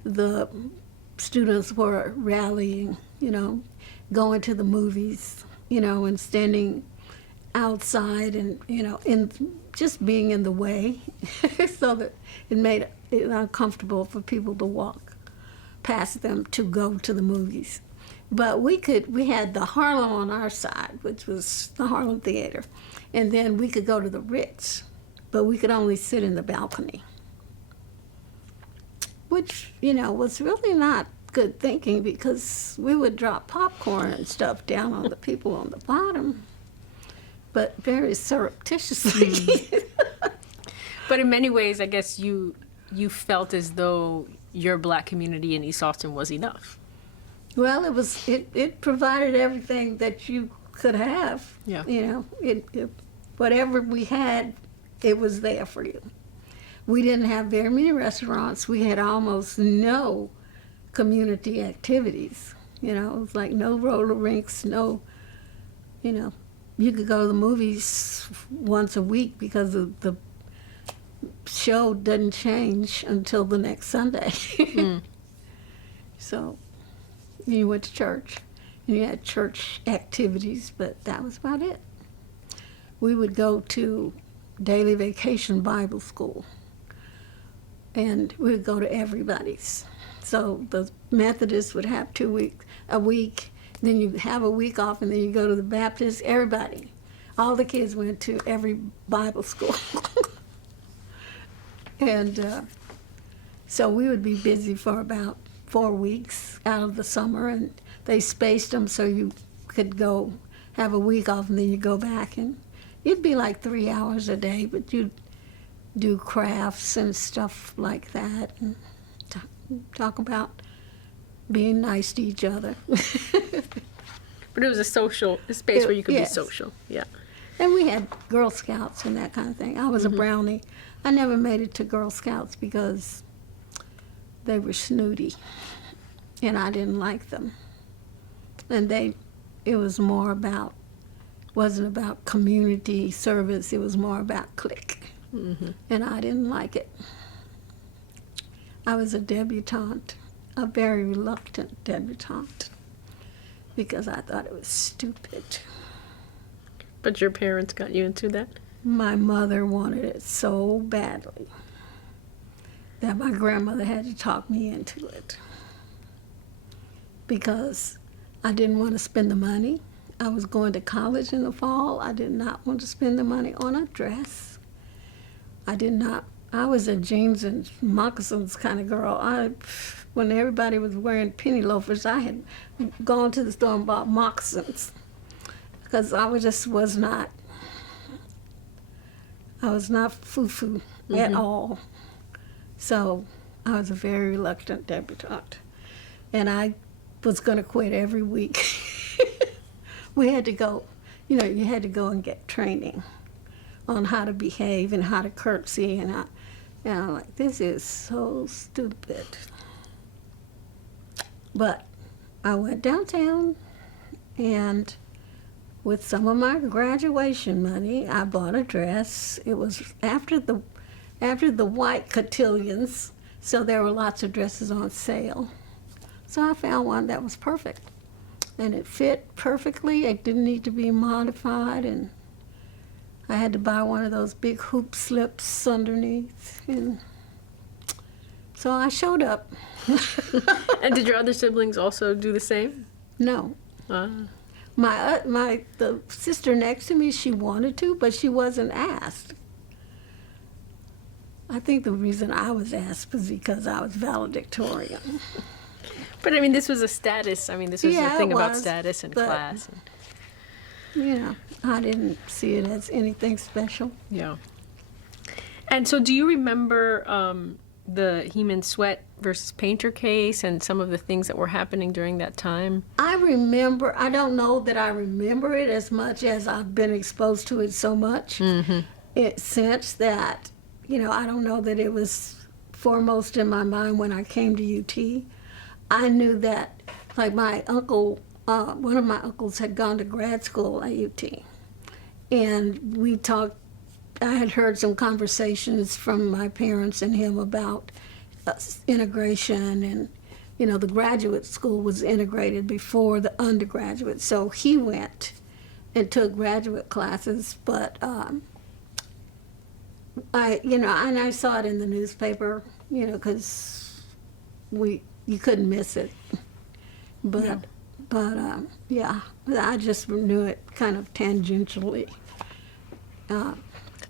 the students were rallying, going to the movies, and standing outside and, in just being in the way so that it made it uncomfortable for people to walk past them to go to the movies. But we had the Harlem on our side, which was the Harlem Theater, and then we could go to the Ritz, but we could only sit in the balcony, which, was really not good thinking, because we would drop popcorn and stuff down on the people on the bottom, but very surreptitiously. But in many ways, I guess you felt as though your black community in East Austin was enough. Well, it provided everything that you could have. Yeah. Whatever we had, it was there for you. We didn't have very many restaurants. We had almost no community activities. It was like no roller rinks, no, you could go to the movies once a week because the show doesn't change until the next Sunday. So you went to church. and you had church activities, but that was about it. We would go to daily vacation Bible school, and we would go to everybody's. So the Methodists would have a week, then you have a week off, and then you go to the Baptist. Everybody, all the kids went to every Bible school. And so we would be busy for about 4 weeks out of the summer, and they spaced them so you could go have a week off, and then you go back, and it'd be like 3 hours a day, but you'd do crafts and stuff like that, and talk about being nice to each other. But it was a space where you could Yes. be social. Yeah. And we had Girl Scouts and that kind of thing. I was a brownie. I never made it to Girl Scouts because they were snooty, and I didn't like them. And it was more about, wasn't about community service. It was more about clique, and I didn't like it. I was a debutante, a very reluctant debutante, because I thought it was stupid. But your parents got you into that? My mother wanted it so badly that my grandmother had to talk me into it, because I didn't want to spend the money. I was going to college in the fall. I did not want to spend the money on a dress. I was a jeans and moccasins kind of girl. When everybody was wearing penny loafers, I had gone to the store and bought moccasins, because I was not foo-foo at all. So I was a very reluctant debutante, and I was going to quit every week. We had to go, you had to go and get training on how to behave and how to curtsy, and I'm like, this is so stupid. But I went downtown, and with some of my graduation money, I bought a dress. It was after the white cotillions, so there were lots of dresses on sale. So I found one that was perfect, and it fit perfectly. It didn't need to be modified, and I had to buy one of those big hoop slips underneath, and so I showed up. And did your other siblings also do the same? No. The sister next to me, she wanted to, but she wasn't asked. I think the reason I was asked was because I was valedictorian. But I mean, this was a status. I mean, this was Yeah, the thing it about was, status and but- class. I didn't see it as anything special. Yeah. And so do you remember the Heman Sweat versus Painter case and some of the things that were happening during that time? I don't know that I remember it as much as I've been exposed to it so much. Since that, I don't know that it was foremost in my mind when I came to UT. I knew that, like, my uncle, one of my uncles had gone to grad school at UT. And we talked, I had heard some conversations from my parents and him about integration, and, the graduate school was integrated before the undergraduate. So he went and took graduate classes, but I saw it in the newspaper, because you couldn't miss it. But I just knew it kind of tangentially.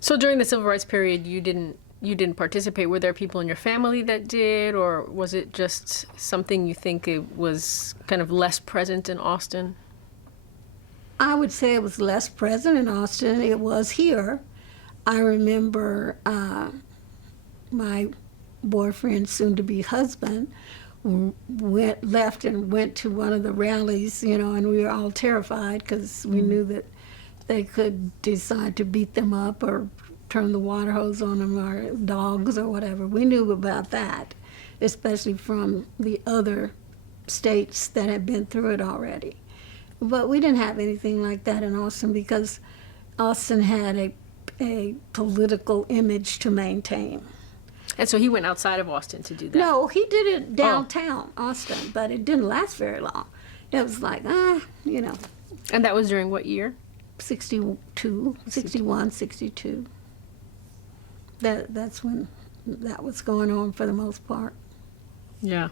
So during the civil rights period, you didn't participate. Were there people in your family that did, or was it just something you think it was kind of less present in Austin? I would say it was less present in Austin. It was here. I remember my boyfriend, soon-to-be husband, left and went to one of the rallies, and we were all terrified because we knew that they could decide to beat them up or turn the water hose on them, or dogs or whatever. We knew about that, especially from the other states that had been through it already. But we didn't have anything like that in Austin, because Austin had a political image to maintain. And so he went outside of Austin to do that? No, he did it downtown Austin, but it didn't last very long. it was like, you know, And that was during what year? 62, 61, 62. That's when that was going on for the most part. Yeah.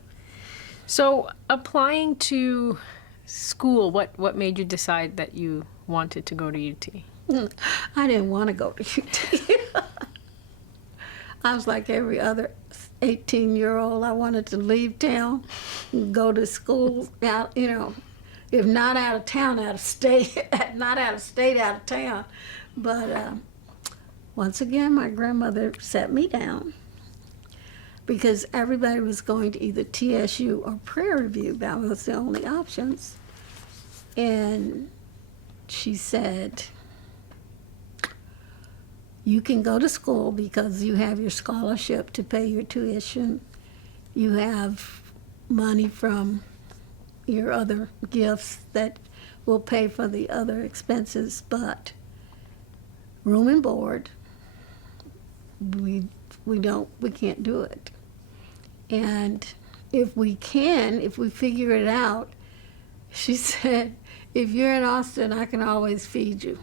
So applying to school, what made you decide that you wanted to go to UT? I didn't want to go to UT. I was like every other 18-year-old. I wanted to leave town and go to school out, you know, if not out of town, out of state, not out of state, out of town. But once again, my grandmother set me down because everybody was going to either TSU or Prairie View. That was the only options. And she said, you can go to school because you have your scholarship to pay your tuition. You have money from your other gifts that will pay for the other expenses, but room and board, we can't do it. And if we figure it out, she said, if you're in Austin, I can always feed you.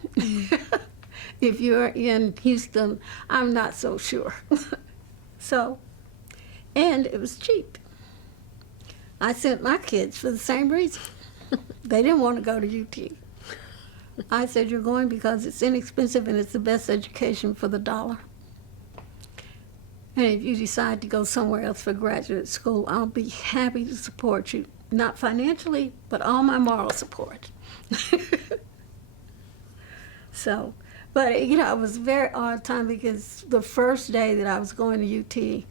If you're in Houston, I'm not so sure. So, and it was cheap. I sent my kids for the same reason. They didn't want to go to UT. I said, you're going because it's inexpensive and it's the best education for the dollar. And if you decide to go somewhere else for graduate school, I'll be happy to support you. Not financially, but all my moral support. So, but you know, it was a very odd time because the first day that I was going to UT,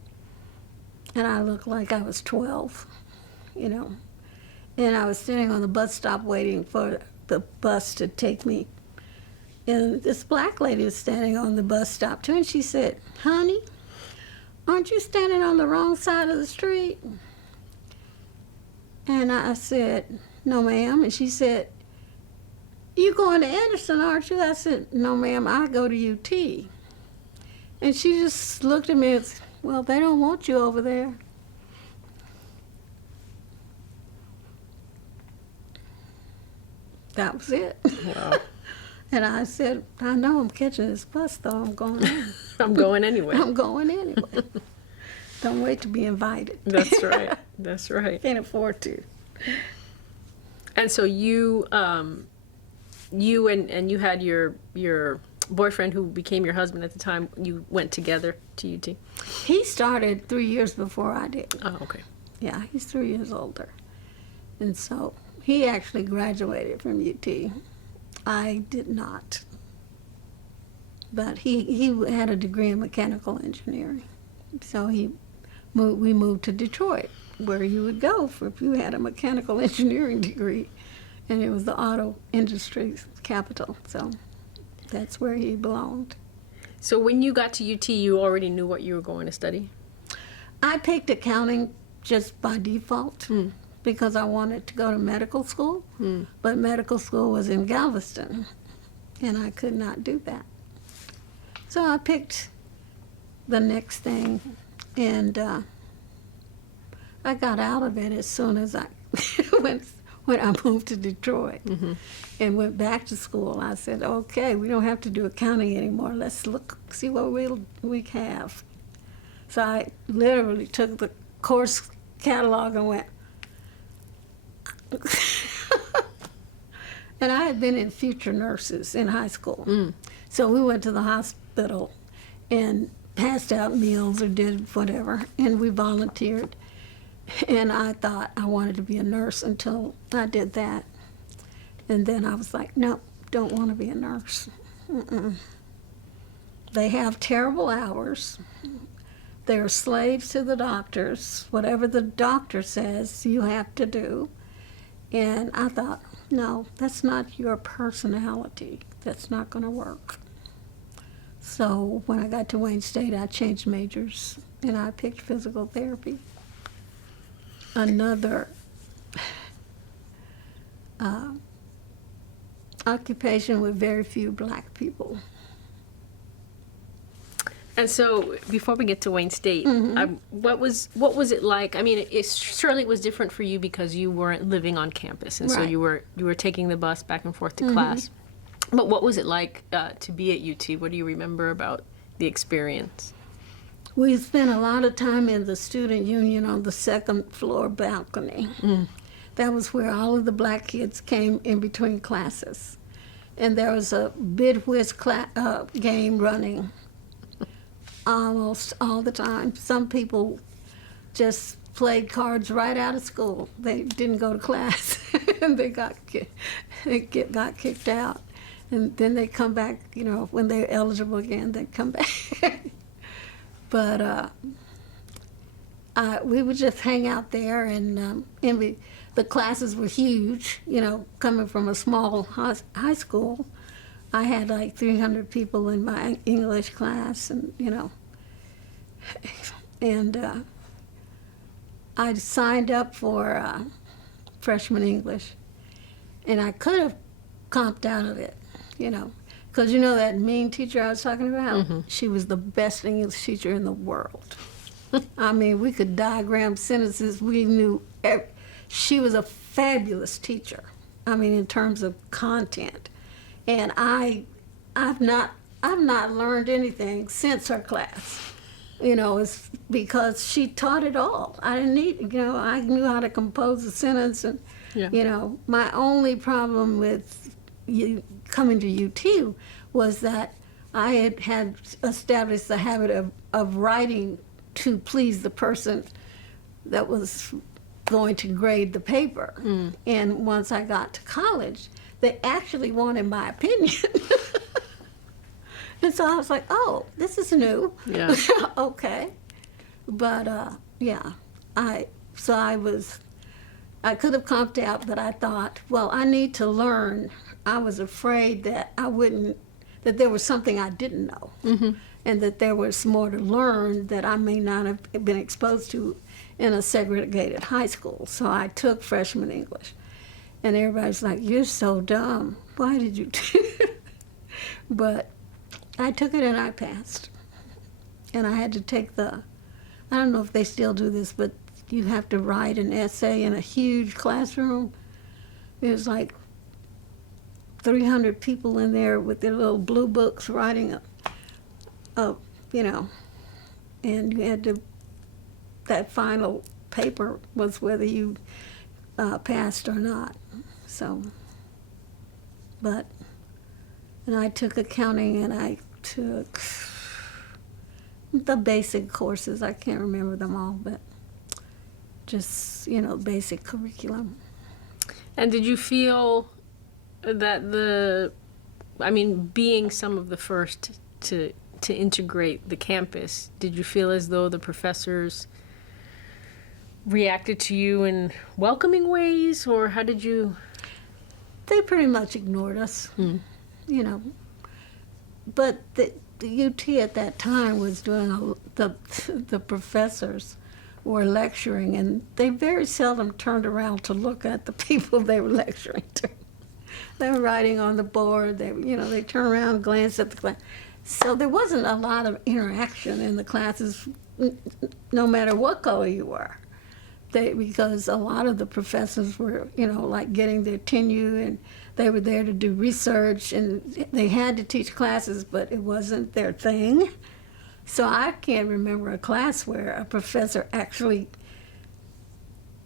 and I looked like I was 12, you know, and I was sitting on the bus stop waiting for the bus to take me. And this black lady was standing on the bus stop too, and she said, honey, aren't you standing on the wrong side of the street? And I said, no, ma'am. And she said, you going to Anderson, aren't you? I said, no, ma'am, I go to UT. And she just looked at me and said, well, they don't want you over there. That was it. Wow. And I said, I know I'm catching this bus, though. I'm going in. I'm going anyway. I'm going anyway. Don't wait to be invited. That's right. That's right. Can't afford to. And so you and you had your boyfriend who became your husband at the time. You went together to UT. He started 3 years before I did. Oh, okay. Yeah, he's 3 years older. And so he actually graduated from UT. I did not. But he had a degree in mechanical engineering. So we moved to Detroit, where you would go if you had a mechanical engineering degree. And it was the auto industry's capital. So that's where he belonged. So when you got to UT, you already knew what you were going to study? I picked accounting just by default because I wanted to go to medical school, but medical school was in Galveston, and I could not do that. So I picked the next thing, and I got out of it as soon as I when I moved to Detroit and went back to school. I said, okay, we don't have to do accounting anymore. Let's see what we have. So I literally took the course catalog and went. And I had been in future nurses in high school. So we went to the hospital and passed out meals or did whatever, and we volunteered. And I thought I wanted to be a nurse until I did that. And then I was like, no, don't want to be a nurse. They have terrible hours. They're slaves to the doctors. Whatever the doctor says, you have to do. And I thought, no, that's not your personality. That's not going to work. So when I got to Wayne State, I changed majors, and I picked physical therapy. Another occupation with very few black people. And so, before we get to Wayne State, what was it like? I mean, it surely was different for you because you weren't living on campus, and so Right. you were taking the bus back and forth to class. But what was it like to be at UT? What do you remember about the experience? We spent a lot of time in the student union on the second floor balcony. That was where all of the black kids came in between classes. And there was a bid whist game running almost all the time. Some people just played cards right out of school. They didn't go to class, and they got kicked out. And then they come back, you know, when they're eligible again, they come back. But we would just hang out there, and the classes were huge, you know, coming from a small high school. I had like 300 people in my English class, and, you know, and I signed up for freshman English, and I could have comped out of it, you know, because you know that mean teacher I was talking about? She was the best English teacher in the world. I mean, we could diagram sentences. We knew she was a fabulous teacher. I mean, in terms of content. And I've not learned anything since her class. You know, it's because she taught it all. I didn't need, you know, I knew how to compose a sentence, and you know, my only problem with coming to UT was that I had established the habit of writing to please the person that was going to grade the paper. And once I got to college, they actually wanted my opinion. And so I was like, oh, this is new. Yeah. Okay. But yeah, I could have comped out, but I thought, well, I need to learn. I was afraid that that there was something I didn't know, and that there was more to learn that I may not have been exposed to in a segregated high school. So I took freshman English, and everybody's like, "You're so dumb. Why did you do it?" But I took it and I passed. And I had to take I don't know if they still do this, but you have to write an essay in a huge classroom. It was like 300 people in there with their little blue books writing you know, and you had to, that final paper was whether you passed or not. So, and I took accounting, and I took the basic courses. I can't remember them all, but just, you know, basic curriculum. And did you feel that being some of the first to integrate the campus, did you feel as though the professors reacted to you in welcoming ways, or how did you? They pretty much ignored us, you know. But the UT at that time was doing the professors were lecturing, and they very seldom turned around to look at the people they were lecturing to. They were writing on the board. They turn around and glance at the class. So there wasn't a lot of interaction in the classes, no matter what color you were. Because a lot of the professors were, you know, like getting their tenure, and they were there to do research, and they had to teach classes, but it wasn't their thing. So I can't remember a class where a professor actually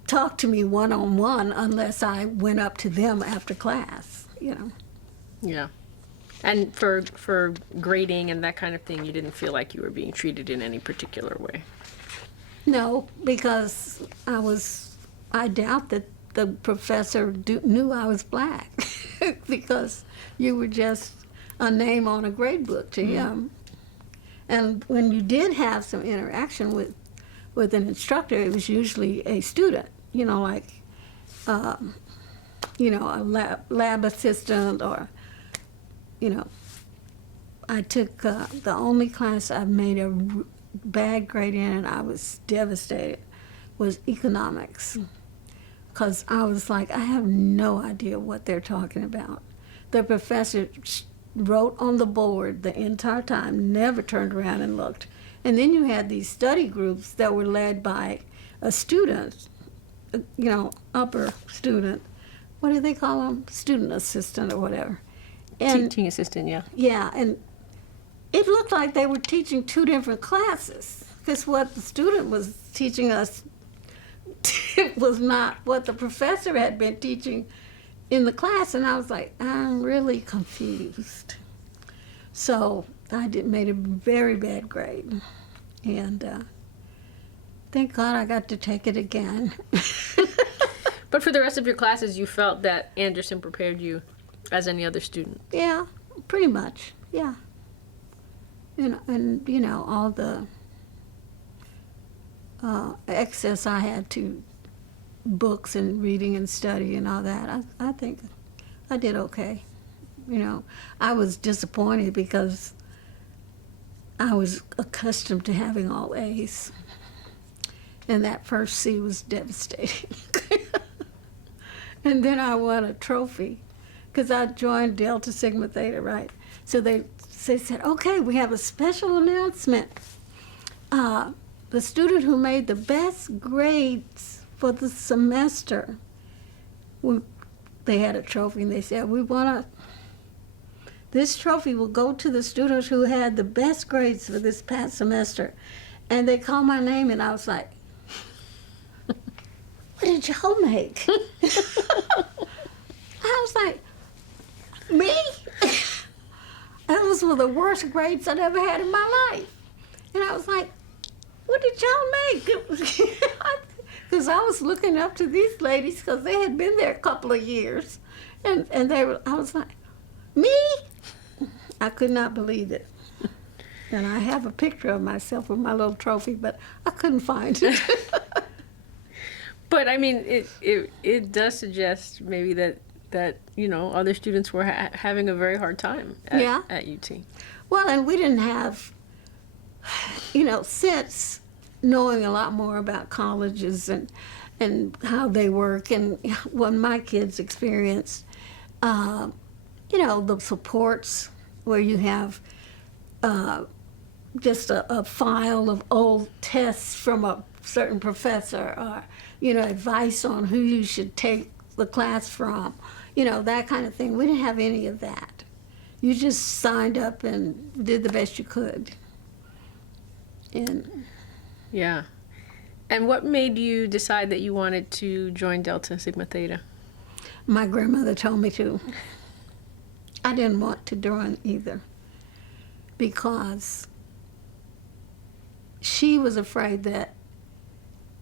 talked to me one-on-one unless I went up to them after class, you know. Yeah. And for grading and that kind of thing, you didn't feel like you were being treated in any particular way? No, because I doubt that the professor knew I was black because you were just a name on a grade book to him. And when you did have some interaction with an instructor, it was usually a student, you know, like, you know, a lab assistant, or, you know, I took the only class I made a bad grade in, and I was devastated, was economics. Because I was like, I have no idea what they're talking about. The professor wrote on the board the entire time, never turned around and looked. And then you had these study groups that were led by a student, upper student. What do they call them? Student assistant or whatever. And Teaching assistant, yeah. yeah, and it looked like they were teaching two different classes, because what the student was teaching us was not what the professor had been teaching in the class, and I was like, I'm really confused. So I made a very bad grade, and thank God I got to take it again. But for the rest of your classes, you felt that Anderson prepared you as any other student. Yeah, pretty much, yeah. And all the access I had to books and reading and study and all that, I think I did okay. I was disappointed because I was accustomed to having all A's, and that first C was devastating. And then I won a trophy because I joined Delta Sigma Theta, right? So they said, okay, we have a special announcement. The student who made the best grades for the semester, they had a trophy, and they said, this trophy will go to the students who had the best grades for this past semester. And they called my name, and I was like, what did y'all make? I was like, me? That was one of the worst grades I'd ever had in my life. And I was like, what did y'all make? Because I was looking up to these ladies because they had been there a couple of years. And I was like, me? I could not believe it. And I have a picture of myself with my little trophy, but I couldn't find it. But I mean, it does suggest maybe that other students were having a very hard time at UT. Well, and we didn't have, since knowing a lot more about colleges and how they work and what my kids experienced, the supports where you have just a file of old tests from a certain professor, or advice on who you should take the class from, that kind of thing. We didn't have any of that. You just signed up and did the best you could. And yeah. And what made you decide that you wanted to join Delta Sigma Theta? my grandmother told me to. I didn't want to join either, because she was afraid that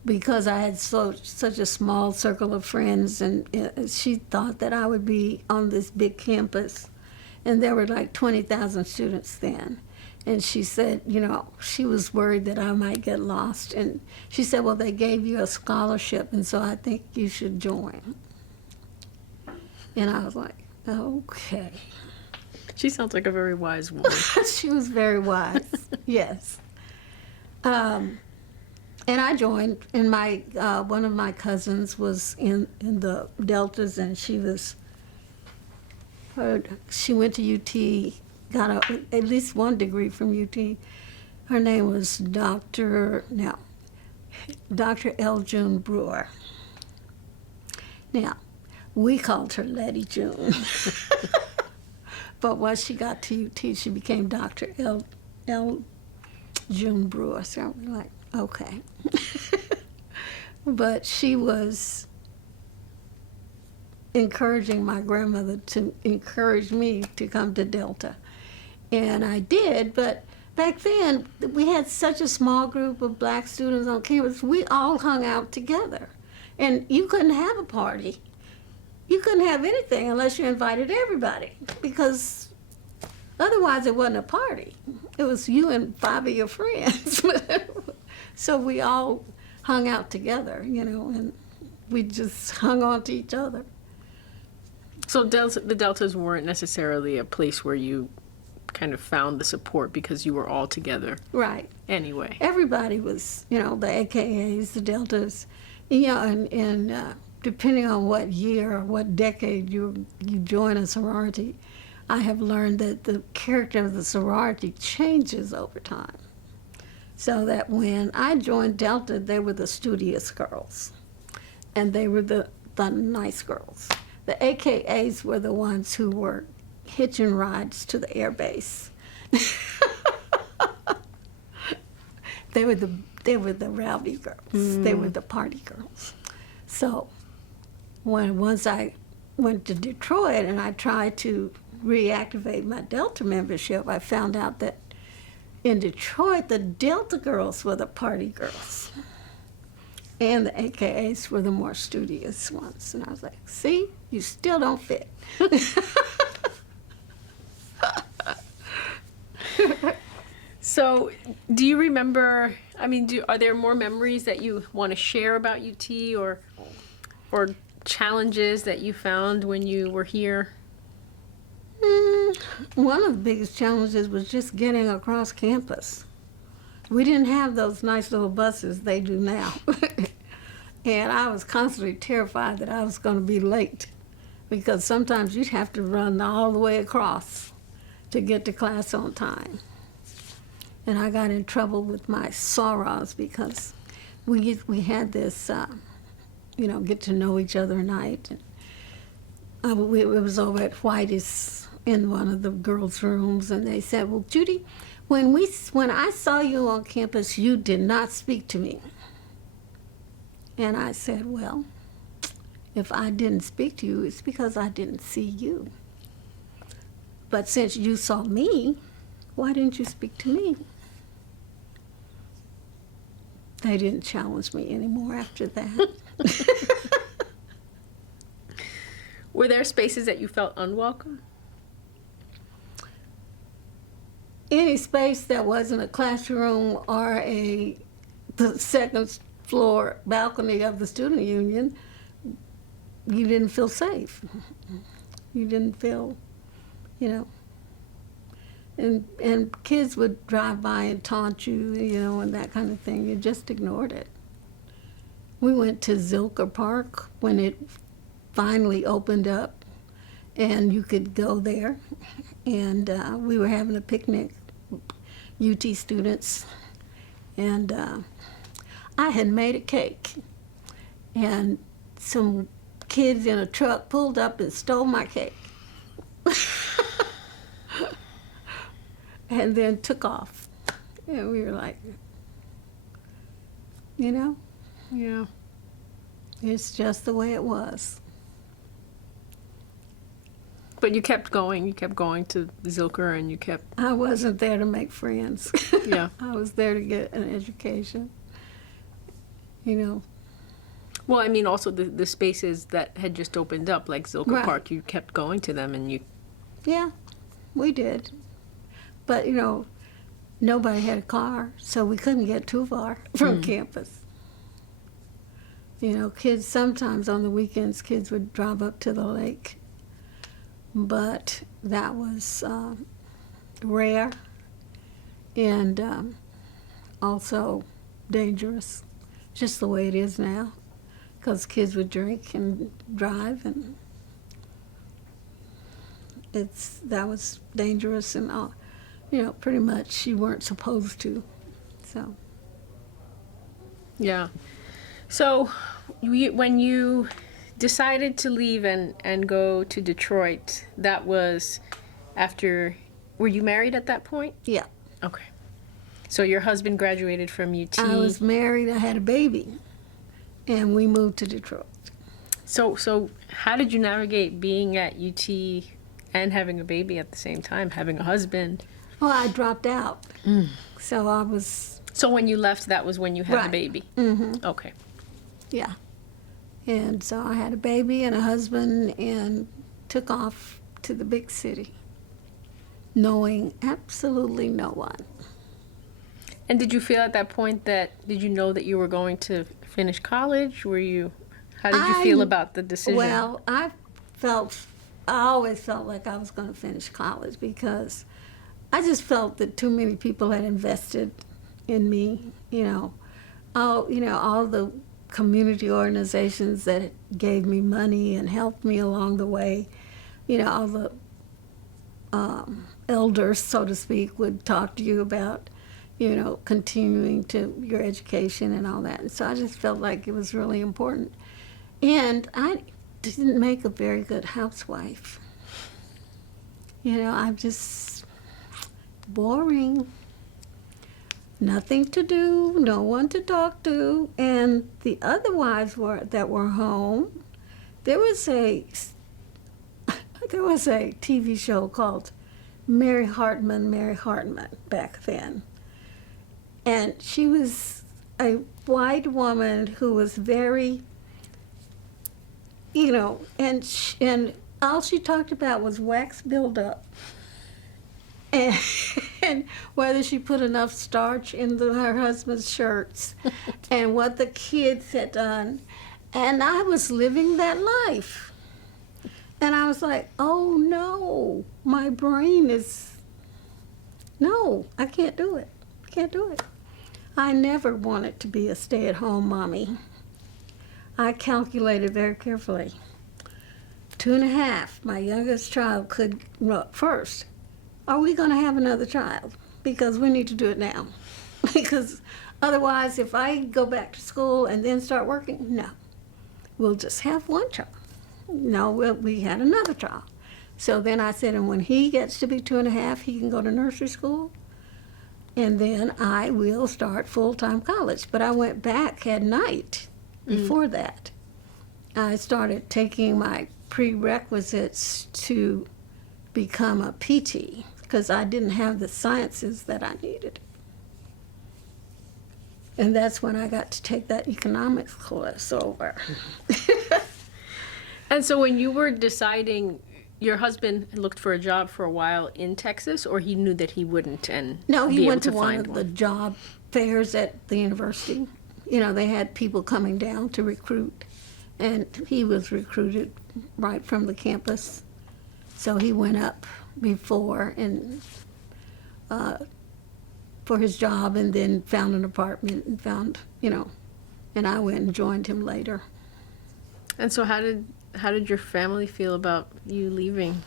because I had such a small circle of friends, and she thought that I would be on this big campus, and there were like 20,000 students then. And she said, she was worried that I might get lost. And she said, well, they gave you a scholarship, and so I think you should join. And I was like, okay. She sounds like a very wise woman. She was very wise, yes. And I joined, and my one of my cousins was in the Deltas, and she went to UT, got at least one degree from UT. Her name was Dr. L. June Brewer. Now, we called her Letty June. But once she got to UT, she became Dr. L. June Brewer. So we're like, okay. But she was encouraging my grandmother to encourage me to come to Delta. And I did, but back then, we had such a small group of black students on campus. We all hung out together. And you couldn't have a party. You couldn't have anything unless you invited everybody, because otherwise it wasn't a party. It was you and 5 of your friends. So we all hung out together, and we just hung on to each other. So the Deltas weren't necessarily a place where you kind of found the support because you were all together. Right. Anyway. Everybody was, the AKAs, the Deltas, and depending on what year or what decade you join a sorority, I have learned that the character of the sorority changes over time. So that when I joined Delta, they were the studious girls, and they were the nice girls. The AKAs were the ones who were hitching rides to the air base. They were the rowdy girls. They were the party girls. So once I went to Detroit and I tried to reactivate my Delta membership, I found out that in Detroit, the Delta girls were the party girls. And the AKAs were the more studious ones. And I was like, see, you still don't fit. So, do you remember, I mean, are there more memories that you want to share about UT or challenges that you found when you were here? One of the biggest challenges was just getting across campus. We didn't have those nice little buses they do now. And I was constantly terrified that I was going to be late because sometimes you'd have to run all the way across to get to class on time. And I got in trouble with my sorors because we had this, get to know each other night. And it was over at Whitey's in one of the girls' rooms, and they said, well, Judy, when I saw you on campus, you did not speak to me. And I said, well, if I didn't speak to you, it's because I didn't see you. But since you saw me, why didn't you speak to me? They didn't challenge me anymore after that. Were there spaces that you felt unwelcome? Any space that wasn't a classroom or the second floor balcony of the student union, you didn't feel safe. You didn't feel, and kids would drive by and taunt you, and that kind of thing. You just ignored it. We went to Zilker Park when it finally opened up and you could go there. And we were having a picnic, UT students, and I had made a cake. And some kids in a truck pulled up and stole my cake. And then took off. And we were like, Yeah. it's just the way it was. But you kept going. You kept going to Zilker, and you kept. I wasn't there to make friends. Yeah. I was there to get an education. Well, I mean, also the spaces that had just opened up, like Zilker Right. Park, you kept going to them, and you. Yeah, we did. But, nobody had a car, so we couldn't get too far from campus. Kids, sometimes on the weekends, kids would drive up to the lake. But that was rare and also dangerous, just the way it is now, because kids would drink and drive, and that was dangerous and all. Pretty much you weren't supposed to. So. Yeah. So, when you decided to leave and go to Detroit, that was after. Were you married at that point? Yeah. Okay. So your husband graduated from UT. I was married. I had a baby, and we moved to Detroit. So how did you navigate being at UT and having a baby at the same time, having a husband? Well, I dropped out, so I was. So when you left, that was when you had the Right. baby? Mm-hmm. Okay. Yeah. And so I had a baby and a husband and took off to the big city, knowing absolutely no one. And did you feel at that point did you know that you were going to finish college? How did you feel about the decision? Well, I always felt like I was going to finish college because I just felt that too many people had invested in me, all the community organizations that gave me money and helped me along the way, all the elders, so to speak, would talk to you about, continuing to your education and all that. And so I just felt like it was really important. And I didn't make a very good housewife. I'm just boring. Nothing to do, no one to talk to. And the other wives that were home, there was a TV show called Mary Hartman back then. And she was a white woman who was very, and all she talked about was wax buildup. And whether she put enough starch in her husband's shirts and what the kids had done. And I was living that life. And I was like, oh no, my brain is, no, I can't do it. I can't do it. I never wanted to be a stay-at-home mommy. I calculated very carefully. 2.5, my youngest child could, first, are we going to have another child? Because we need to do it now. Because otherwise, if I go back to school and then start working, no. We'll just have one child. No, we had another child. So then I said, and when he gets to be 2.5, he can go to nursery school. And then I will start full-time college. But I went back at night before that. I started taking my prerequisites to become a PT because I didn't have the sciences that I needed. And that's when I got to take that economics course over. And so when you were deciding, your husband looked for a job for a while in Texas, or he knew that he wouldn't and No, he be went to able to one find of the job fairs at the university. They had people coming down to recruit, and he was recruited right from the campus. So he went up before and for his job, and then found an apartment and found, and I went and joined him later. And so how did your family feel about you leaving?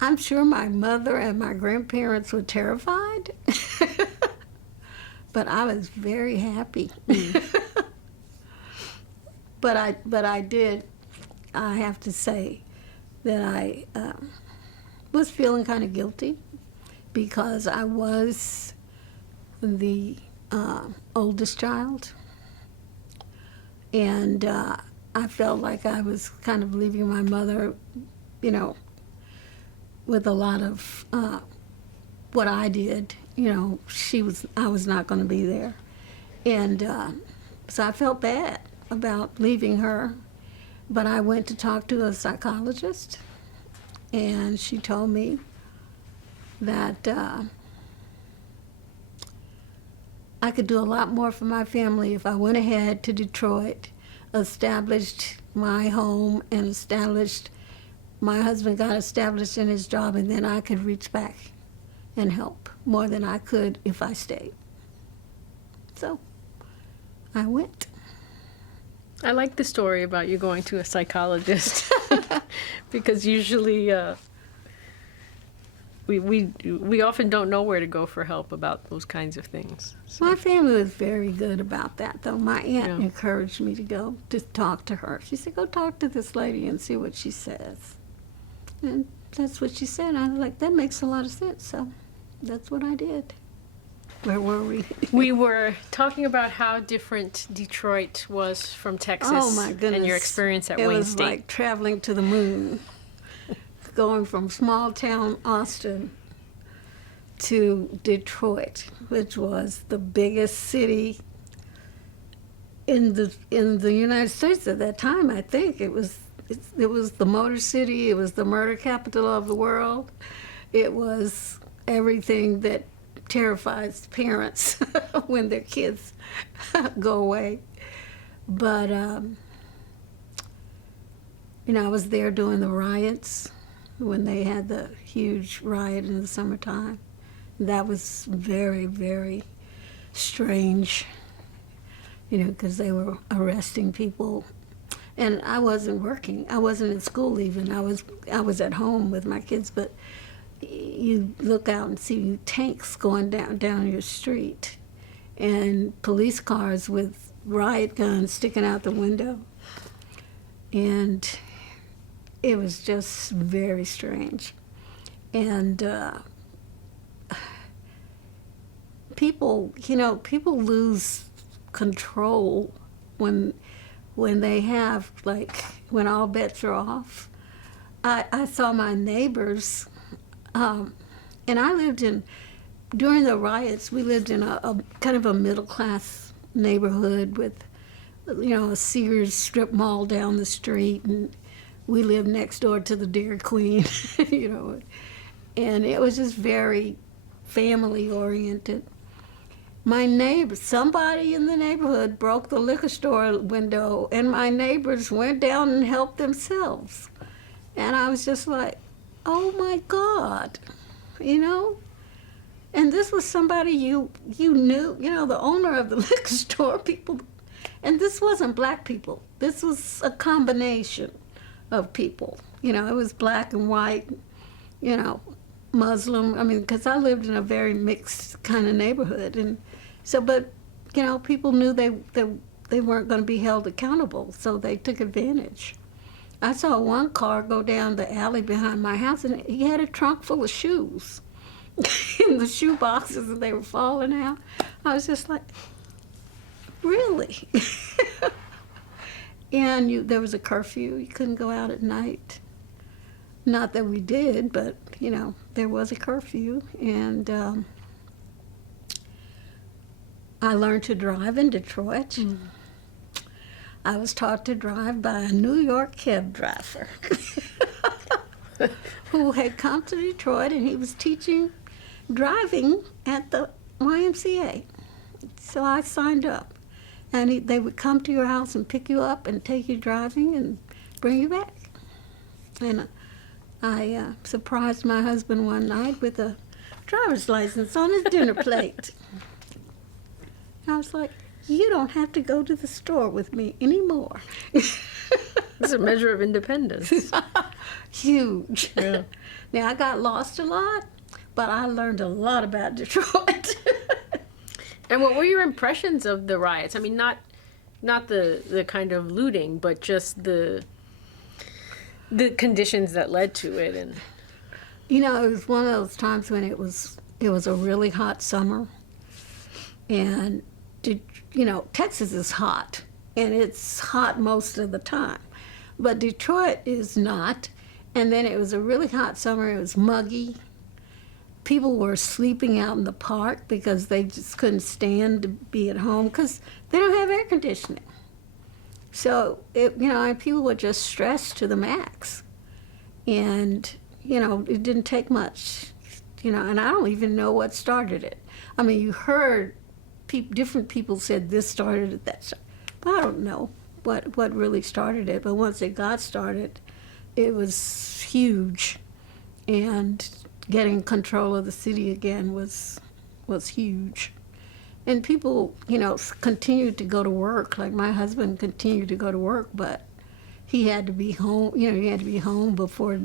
I'm sure my mother and my grandparents were terrified, but I was very happy. But I have to say that I was feeling kind of guilty because I was the oldest child. And I felt like I was kind of leaving my mother, with a lot of what I did. I was not going to be there. And so I felt bad about leaving her. But I went to talk to a psychologist, and she told me that I could do a lot more for my family if I went ahead to Detroit, established my home, and my husband got established in his job, and then I could reach back and help more than I could if I stayed. So I went. I like the story about you going to a psychologist because usually we often don't know where to go for help about those kinds of things. So. My family was very good about that, though. My aunt encouraged me to go to talk to her. She said, go talk to this lady and see what she says. And that's what she said. I was like, that makes a lot of sense. So that's what I did. Where were we? We were talking about how different Detroit was from Texas. Oh, my goodness. And your experience at Wayne It was State. like traveling to the moon. Going from small town Austin to Detroit, which was the biggest city in the United States at that time. I think it was the Motor City. It was the murder capital of the world. It was everything that terrifies parents when their kids go away. But I was there during the riots, when they had the huge riot in the summertime. That was very, very strange, because they were arresting people And I wasn't working. I wasn't in school even. I was at home with my kids, but you look out and see tanks going down your street and police cars with riot guns sticking out the window. And it was just very strange. And people lose control when they have, like, when all bets are off. I saw my neighbors, and I lived during the riots, we lived in a kind of a middle-class neighborhood with, a Sears strip mall down the street, and we lived next door to the Dairy Queen, and it was just very family-oriented. My neighbor, somebody in the neighborhood broke the liquor store window, and my neighbors went down and helped themselves. And I was just like, oh my God, And this was somebody you knew, the owner of the liquor store, people. And this wasn't black people. This was a combination of people. It was black and white, Muslim. Because I lived in a very mixed kind of neighborhood. And so, but, people knew they weren't going to be held accountable, so they took advantage. I saw one car go down the alley behind my house, and he had a trunk full of shoes in the shoe boxes, and they were falling out. I was just like, really? And there was a curfew. You couldn't go out at night. Not that we did, but, there was a curfew. And I learned to drive in Detroit. Mm. I was taught to drive by a New York cab driver who had come to Detroit, and he was teaching driving at the YMCA. So I signed up, and they would come to your house and pick you up and take you driving and bring you back. And I surprised my husband one night with a driver's license on his dinner plate. I was like, you don't have to go to the store with me anymore. It's a measure of independence. Huge. Yeah. Now, I got lost a lot, but I learned a lot about Detroit. And what were your impressions of the riots? Not the kind of looting, but just the conditions that led to it. And it was one of those times when it was a really hot summer, and Texas is hot, and it's hot most of the time. But Detroit is not. And then it was a really hot summer. It was muggy. People were sleeping out in the park because they just couldn't stand to be at home because they don't have air conditioning. So, and people were just stressed to the max. And, it didn't take much, and I don't even know what started it. You heard different people said this started it, that started. But I don't know what really started it. But once it got started, it was huge, and getting control of the city again was huge. And people, continued to go to work. Like my husband continued to go to work, but he had to be home. He had to be home before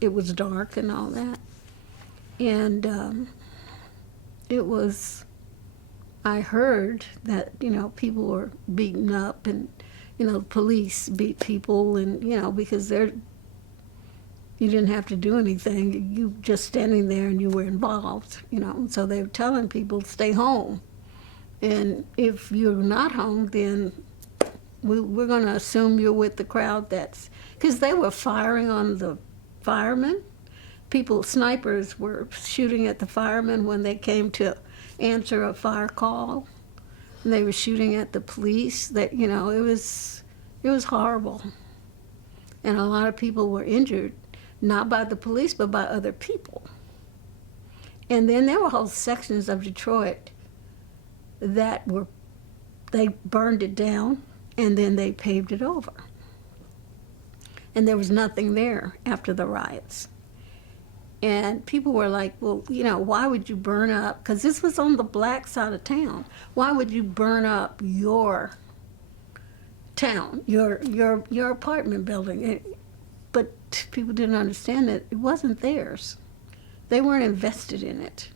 it was dark and all that. And it was. I heard that, people were beaten up, and, police beat people, and, because you didn't have to do anything. You just standing there and you were involved, So they were telling people, stay home. And if you're not home, then we're going to assume you're with the crowd because they were firing on the firemen. Snipers were shooting at the firemen when they came to answer a fire call, and they were shooting at the police. That it was horrible, and a lot of people were injured, not by the police but by other people. And then there were whole sections of Detroit that they burned it down, and then they paved it over, and there was nothing there after the riots. And people were like, well, why would you burn up? Because this was on the black side of town. Why would you burn up your town, your apartment building. But people didn't understand that it wasn't theirs. They weren't invested in it.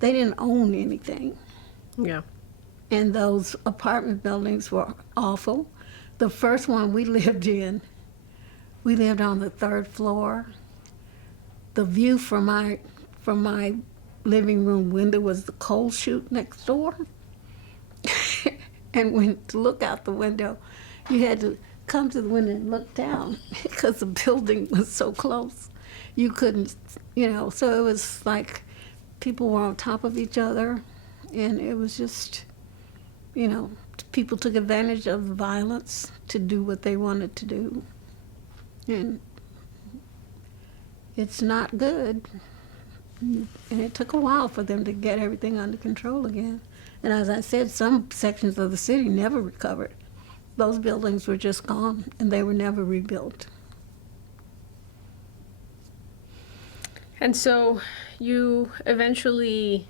They didn't own anything. Yeah. And those apartment buildings were awful. The first one we lived in, we lived on the 3rd floor. The view from my living room window was the coal chute next door. And when to look out the window, you had to come to the window and look down because the building was so close. You couldn't, so it was like people were on top of each other, and it was just, people took advantage of the violence to do what they wanted to do. And it's not good. And it took a while for them to get everything under control again. And as I said, some sections of the city never recovered. Those buildings were just gone, and they were never rebuilt. And so you eventually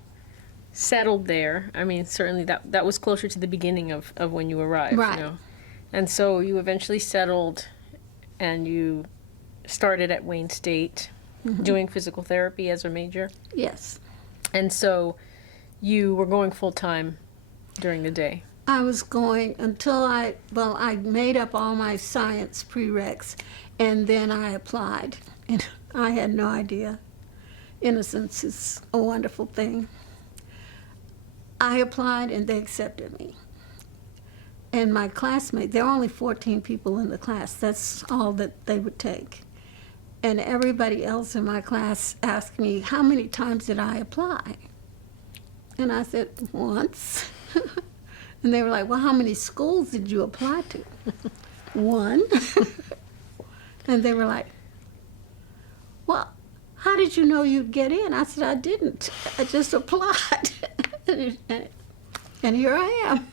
settled there. I mean, certainly that was closer to the beginning of when you arrived. Right. And so you eventually settled, and you started at Wayne State doing physical therapy as a major. Yes. And so you were going full-time during the day. I was going until I made up all my science prereqs, and then I applied. And I had no idea. Innocence is a wonderful thing. I applied, and they accepted me. And my classmates, there were only 14 people in the class. That's all that they would take. And everybody else in my class asked me, how many times did I apply? And I said, once. And they were like, well, how many schools did you apply to? One. And they were like, well, how did you know you'd get in? I said, I didn't. I just applied. And here I am.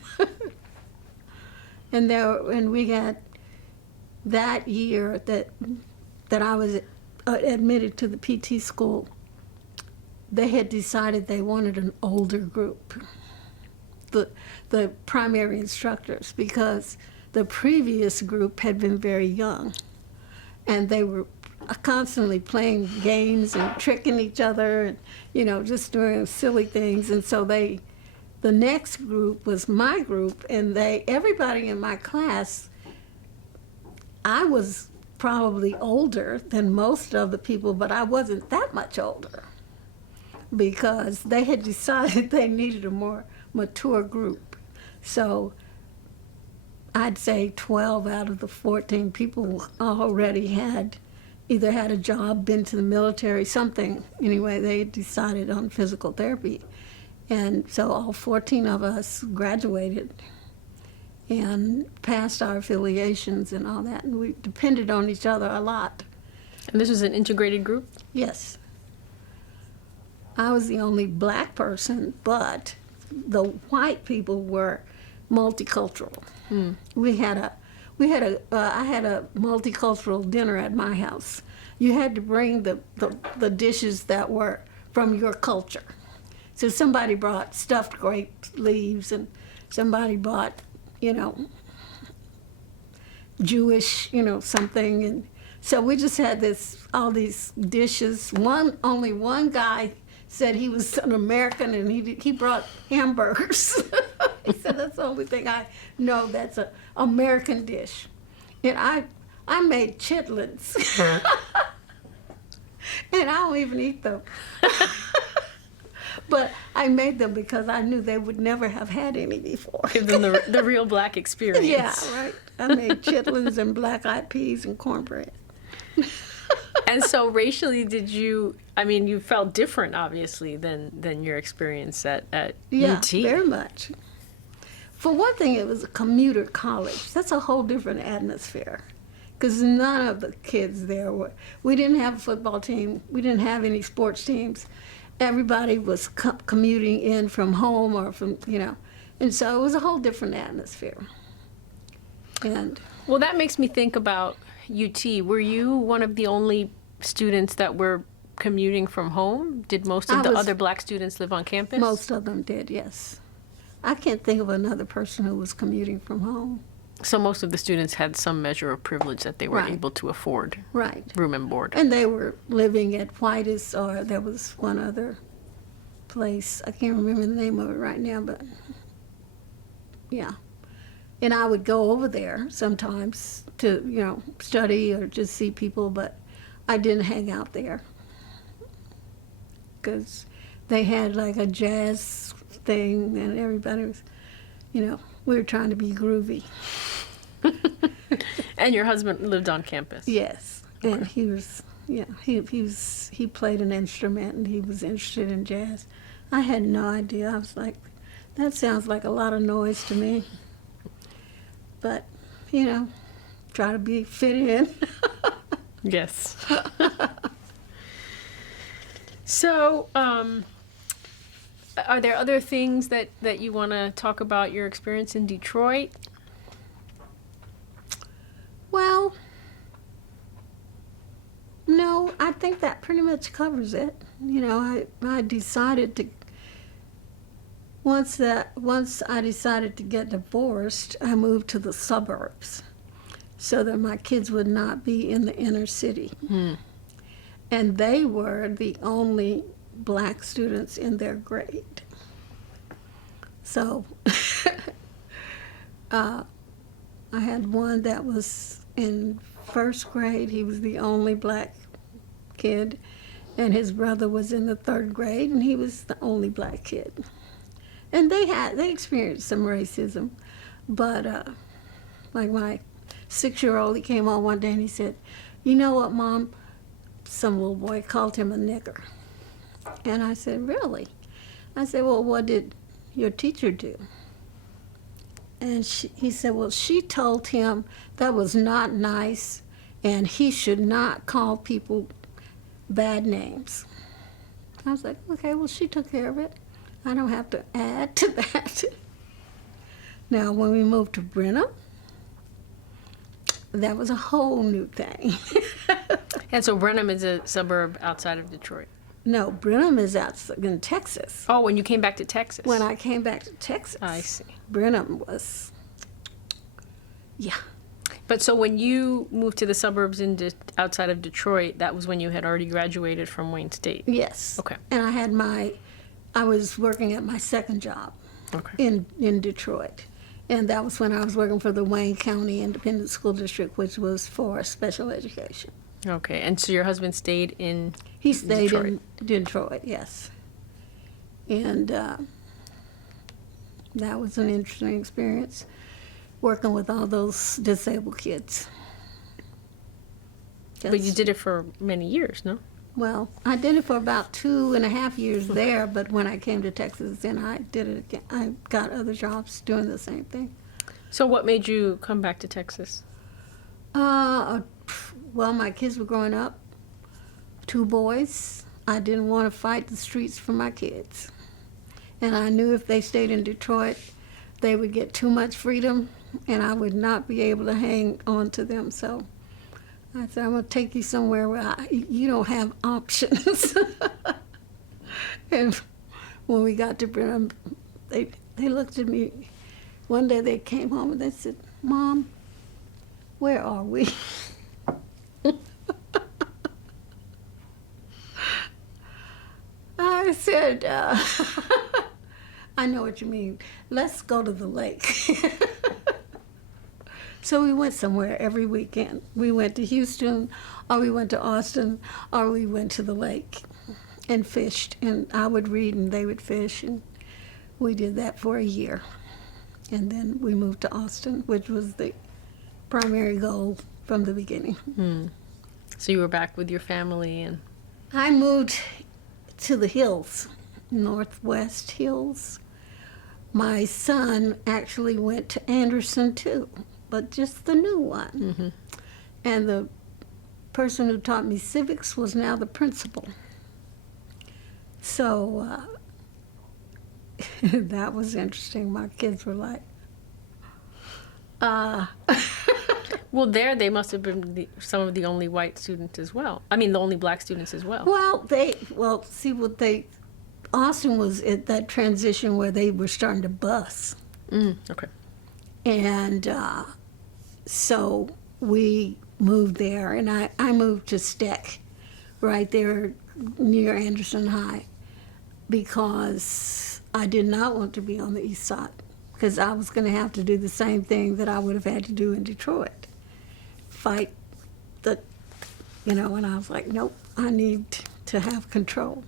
And we got that year that I was admitted to the PT school, they had decided they wanted an older group, the primary instructors, because the previous group had been very young, and they were constantly playing games and tricking each other and, just doing silly things. And so the next group was my group, and everybody in my class, I was probably older than most of the people, but I wasn't that much older, because they had decided they needed a more mature group. So I'd say 12 out of the 14 people already had either had a job, been to the military, something. Anyway, they decided on physical therapy. And so all 14 of us graduated and passed our affiliations and all that. And we depended on each other a lot. And this was an integrated group? Yes. I was the only black person, but the white people were multicultural. I had a multicultural dinner at my house. You had to bring the dishes that were from your culture. So somebody brought stuffed grape leaves, and somebody brought, Jewish, something. And so we just had all these dishes. Only one guy said he was an American, and he brought hamburgers. He said, that's the only thing I know that's an American dish. And I made chitlins. And I don't even eat them. But I made them because I knew they would never have had any before. Give them the real black experience. Yeah, right. I made chitlins and black-eyed peas and cornbread. And so racially, you felt different, obviously, than your experience at Yeah, UT. very much. For one thing, it was a commuter college. That's a whole different atmosphere, because none of the kids there we didn't have a football team. We didn't have any sports teams. Everybody was commuting in from home or from, and so it was a whole different atmosphere. And well, that makes me think about UT. Were you one of the only students that were commuting from home? Did most of the other black students live on campus? Most of them did, yes. I can't think of another person who was commuting from home. So most of the students had some measure of privilege that they were Right. able to afford Right. room and board. And they were living at Whitus, or there was one other place. I can't remember the name of it right now, but yeah. And I would go over there sometimes to, study or just see people, but I didn't hang out there because they had like a jazz thing and everybody was, we were trying to be groovy. And your husband lived on campus? Yes, and he was, he played an instrument and he was interested in jazz. I had no idea. I was like, that sounds like a lot of noise to me. But, try to fit in. Yes. So, are there other things that you want to talk about your experience in Detroit? Well, no, I think that pretty much covers it. I decided to, once I decided to get divorced, I moved to the suburbs so that my kids would not be in the inner city. And they were the only black students in their grade. So I had one that was in first grade. He was the only black kid, and his brother was in the third grade, and he was the only black kid. And they experienced some racism, but like my 6-year-old, he came on one day and he said, "You know what, Mom?" Some little boy called him a nigger. And I said, "Really?" I said, "Well, what did your teacher do?" And he said, "Well, she told him that was not nice and he should not call people bad names." I was like, okay, well, she took care of it. I don't have to add to that. Now, when we moved to Brenham, that was a whole new thing. And so Brenham is a suburb outside of Detroit. No, Brenham is out in Texas. Oh, when you came back to Texas. When I came back to Texas. I see. Brenham was, yeah. But so when you moved to the suburbs outside of Detroit, that was when you had already graduated from Wayne State? Yes. Okay. And I was working at my second job in Detroit. And that was when I was working for the Wayne County Independent School District, which was for special education. Okay. And so your husband stayed in He stayed Detroit. in Detroit, yes. And that was an interesting experience, working with all those disabled kids. But you did it for many years, no? Well, I did it for about 2.5 years there, but when I came to Texas, then I did it again. I got other jobs doing the same thing. So what made you come back to Texas? Well, my kids were growing up, 2 boys. I didn't want to fight the streets for my kids. And I knew if they stayed in Detroit, they would get too much freedom, and I would not be able to hang on to them. So I said, I'm going to take you somewhere where you don't have options. And when we got to Brenham, they looked at me. One day they came home and they said, "Mom, where are we?" I said, "I know what you mean. Let's go to the lake." So we went somewhere every weekend. We went to Houston, or we went to Austin, or we went to the lake and fished. And I would read and they would fish. And we did that for a year. And then we moved to Austin, which was the primary goal from the beginning. So you were back with your family and... I moved to the hills, Northwest Hills. My son actually went to Anderson too, but just the new one. And the person who taught me civics was now the principal. So that was interesting. My kids were like, Well, there they must have been some of the only white students as well. I mean, the only black students as well. Austin was at that transition where they were starting to bus. Okay. And so we moved there, and I moved to Steck, right there near Anderson High, because I did not want to be on the east side, because I was going to have to do the same thing that I would have had to do in Detroit, fight the, and I was like, nope, I need to have control.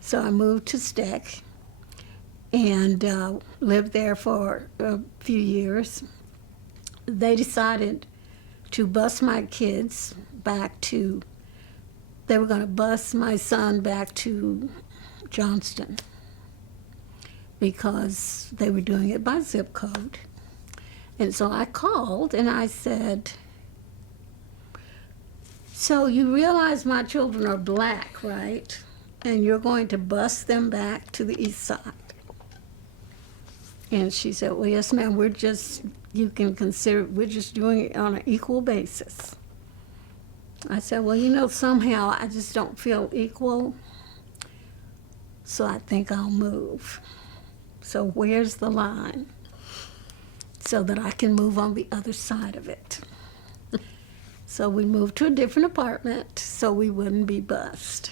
So I moved to Steck and lived there for a few years. They decided to bus my kids back to, they were going to bus my son back to Johnston because they were doing it by zip code. And so I called and I said, so you realize my children are black, right? And you're going to bus them back to the east side. And she said, well, yes, ma'am, we're just doing it on an equal basis. I said, well, somehow I just don't feel equal, so I think I'll move. So where's the line so that I can move on the other side of it? So we moved to a different apartment so we wouldn't be bused.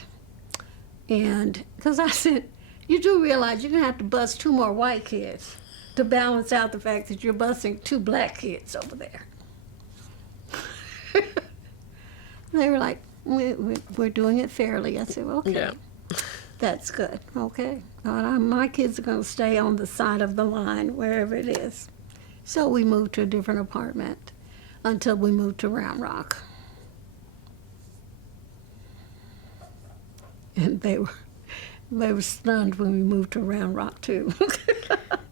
And because I said, you do realize you're going to have to bus 2 more white kids to balance out the fact that you're busing 2 black kids over there. They were like, we're doing it fairly. I said, okay, Yeah. That's good, okay. My kids are going to stay on the side of the line, wherever it is. So we moved to a different apartment until we moved to Round Rock. And they were stunned when we moved to Round Rock, too.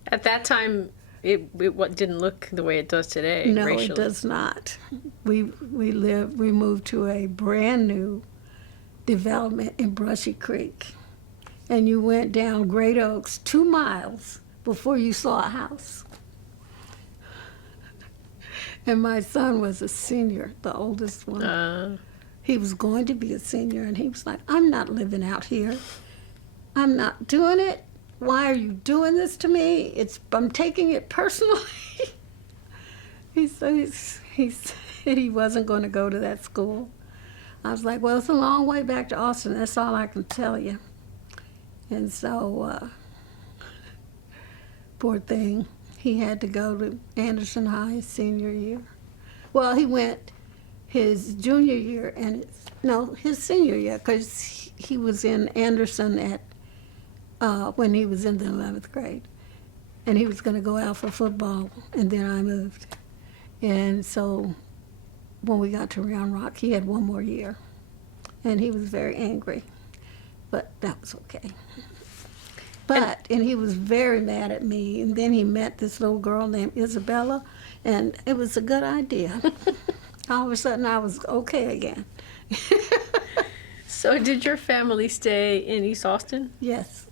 At that time, it didn't look the way it does today. No, racially. it does not. We moved to a brand new development in Brushy Creek, and you went down Great Oaks 2 miles before you saw a house. And my son was a senior, the oldest one. He was going to be a senior, and he was like, I'm not living out here. I'm not doing it. Why are you doing this to me? I'm taking it personally. He said he wasn't going to go to that school. I was like, well, it's a long way back to Austin. That's all I can tell you. And so, poor thing, he had to go to Anderson High his senior year. Well, he went his junior year and his senior year, because he was in Anderson when he was in the 11th grade. And he was going to go out for football, and then I moved. And so when we got to Round Rock, he had 1 more year. And he was very angry, but that was okay. And he was very mad at me. And then he met this little girl named Isabella, and it was a good idea. All of a sudden, I was okay again. So did your family stay in East Austin? Yes.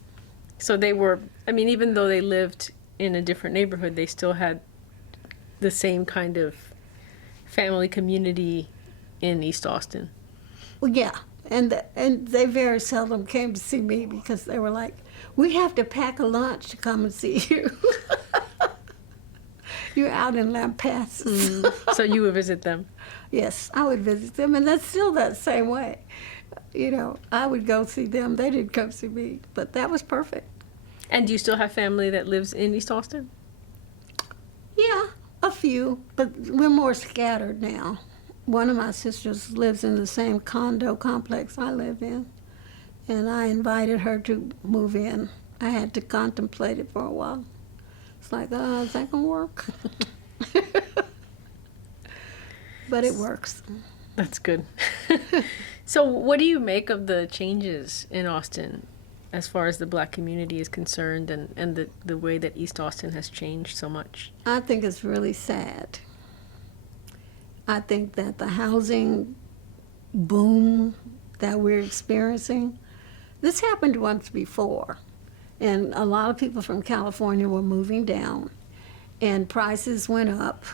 So they were, even though they lived in a different neighborhood, they still had the same kind of family community in East Austin. Well, yeah. And they very seldom came to see me because they were like, we have to pack a lunch to come and see you. You're out in Lampasas. So you would visit them? Yes, I would visit them, and that's still that same way. I would go see them. They didn't come see me, but that was perfect. And do you still have family that lives in East Austin? Yeah, a few, but we're more scattered now. One of my sisters lives in the same condo complex I live in, and I invited her to move in. I had to contemplate it for a while. It's like, is that going to work? But it works. That's good. So what do you make of the changes in Austin as far as the black community is concerned, and the way that East Austin has changed so much? I think it's really sad. I think that the housing boom that we're experiencing, this happened once before, and a lot of people from California were moving down, and prices went up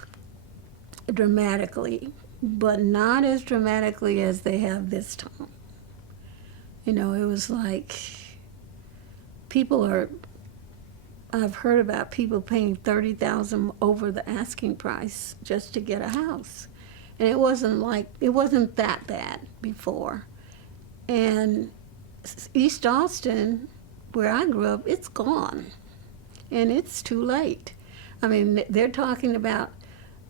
dramatically, but not as dramatically as they have this time. It was like people are I've heard about people paying $30,000 over the asking price just to get a house, and it wasn't that bad before. And East Austin, where I grew up, it's gone, and it's too late. I mean, they're talking about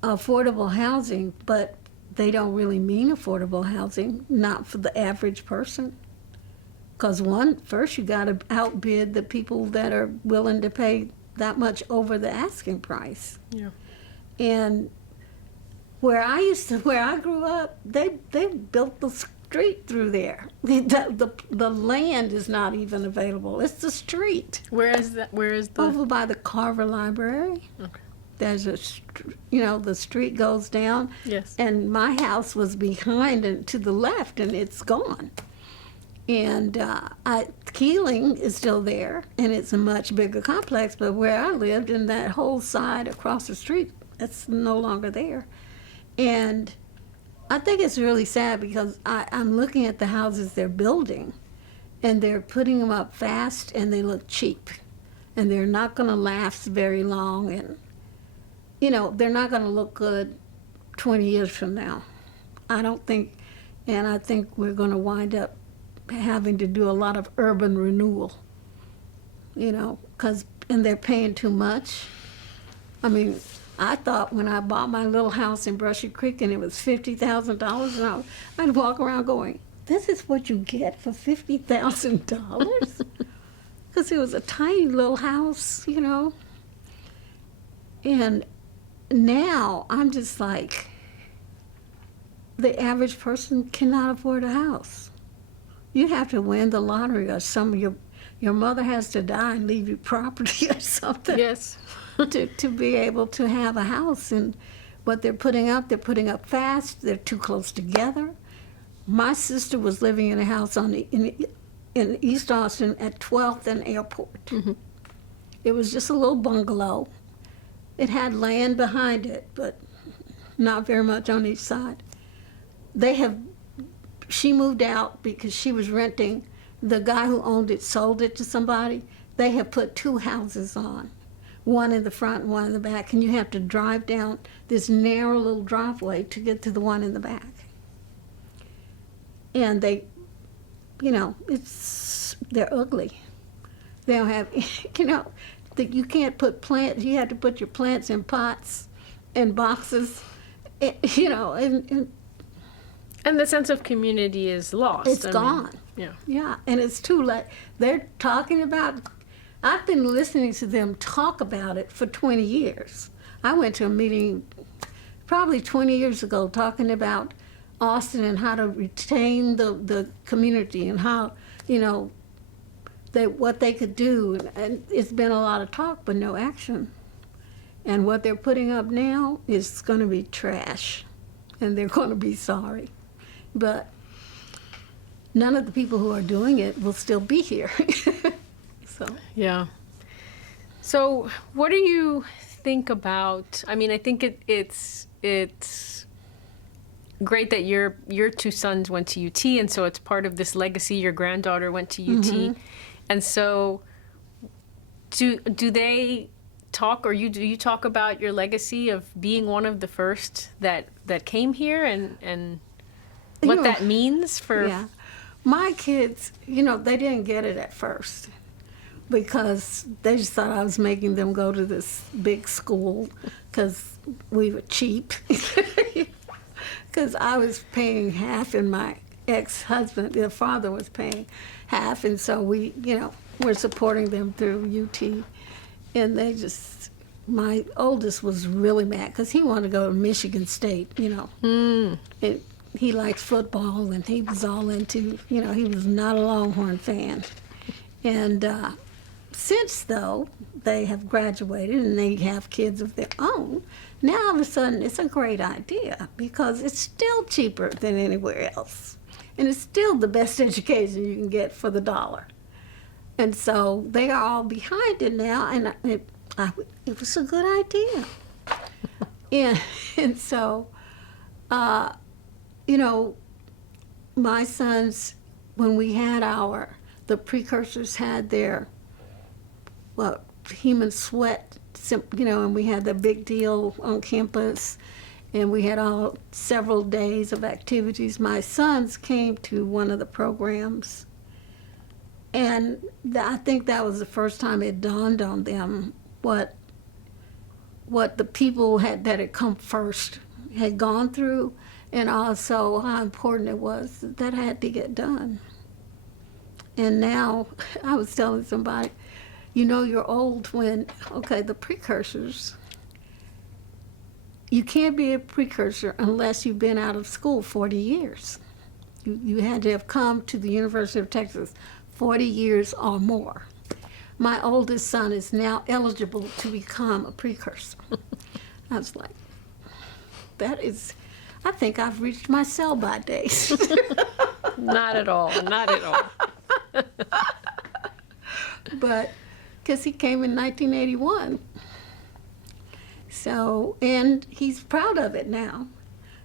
affordable housing, but they don't really mean affordable housing, not for the average person. Because first you got to outbid the people that are willing to pay that much over the asking price. Yeah. And where I grew up, they built the street through there. The land is not even available. It's the street. Where is that? Where is the? Over by the Carver Library. Okay. There's the street goes down. Yes. And my house was behind and to the left, and it's gone. And Keeling is still there, and it's a much bigger complex, but where I lived, in that whole side across the street, it's no longer there. And I think it's really sad because I'm looking at the houses they're building, and they're putting them up fast, and they look cheap. And they're not going to last very long, and, they're not going to look good 20 years from now. I don't think, and I think we're going to wind up having to do a lot of urban renewal, and they're paying too much. I mean, I thought when I bought my little house in Brushy Creek and it was $50,000, and I'd walk around going, this is what you get for $50,000? Because it was a tiny little house, And now I'm just like, the average person cannot afford a house. You have to win the lottery, or your mother has to die and leave you property or something. Yes. to be able to have a house. And what they're putting up fast. They're too close together. My sister was living in a house in East Austin at 12th and Airport. Mm-hmm. It was just a little bungalow. It had land behind it, but not very much on each side. She moved out because she was renting. The guy who owned it sold it to somebody. They have put two houses on, one in the front and one in the back, and you have to drive down this narrow little driveway to get to the one in the back. And they're ugly. They don't have, you can't put plants. You have to put your plants in pots and boxes, And the sense of community is lost. It's gone. Yeah, and it's too late. They're talking about, I've been listening to them talk about it for 20 years. I went to a meeting probably 20 years ago talking about Austin and how to retain the community and how, what they could do. And it's been a lot of talk, but no action. And what they're putting up now is going to be trash, and they're going to be sorry. But none of the people who are doing it will still be here. Yeah. So what do you think about, I mean, I think it's great that your two sons went to UT, and so it's part of this legacy. Your granddaughter went to UT. Mm-hmm. And so do they talk, or do you talk about your legacy of being one of the first that came here and what that means for... Yeah. My kids, they didn't get it at first because they just thought I was making them go to this big school because we were cheap. Because I was paying half and my ex-husband, their father, was paying half, and so we, were supporting them through UT. And my oldest was really mad because he wanted to go to Michigan State, And he liked football, and he was all into, he was not a Longhorn fan. And since, though, they have graduated and they have kids of their own, now all of a sudden it's a great idea because it's still cheaper than anywhere else. And it's still the best education you can get for the dollar. And so they are all behind it now, and it was a good idea. And so, my sons, when we had the precursors had their, Heman Sweat, and we had the big deal on campus, and we had several days of activities. My sons came to one of the programs, and I think that was the first time it dawned on them what the people that had come first had gone through, and also how important it was that had to get done. And now, I was telling somebody, you're old when, the precursors, you can't be a precursor unless you've been out of school 40 years. You had to have come to the University of Texas 40 years or more. My oldest son is now eligible to become a precursor. I was like, I think I've reached my sell-by days. Not at all, not at all. But, because he came in 1981. So, and he's proud of it now.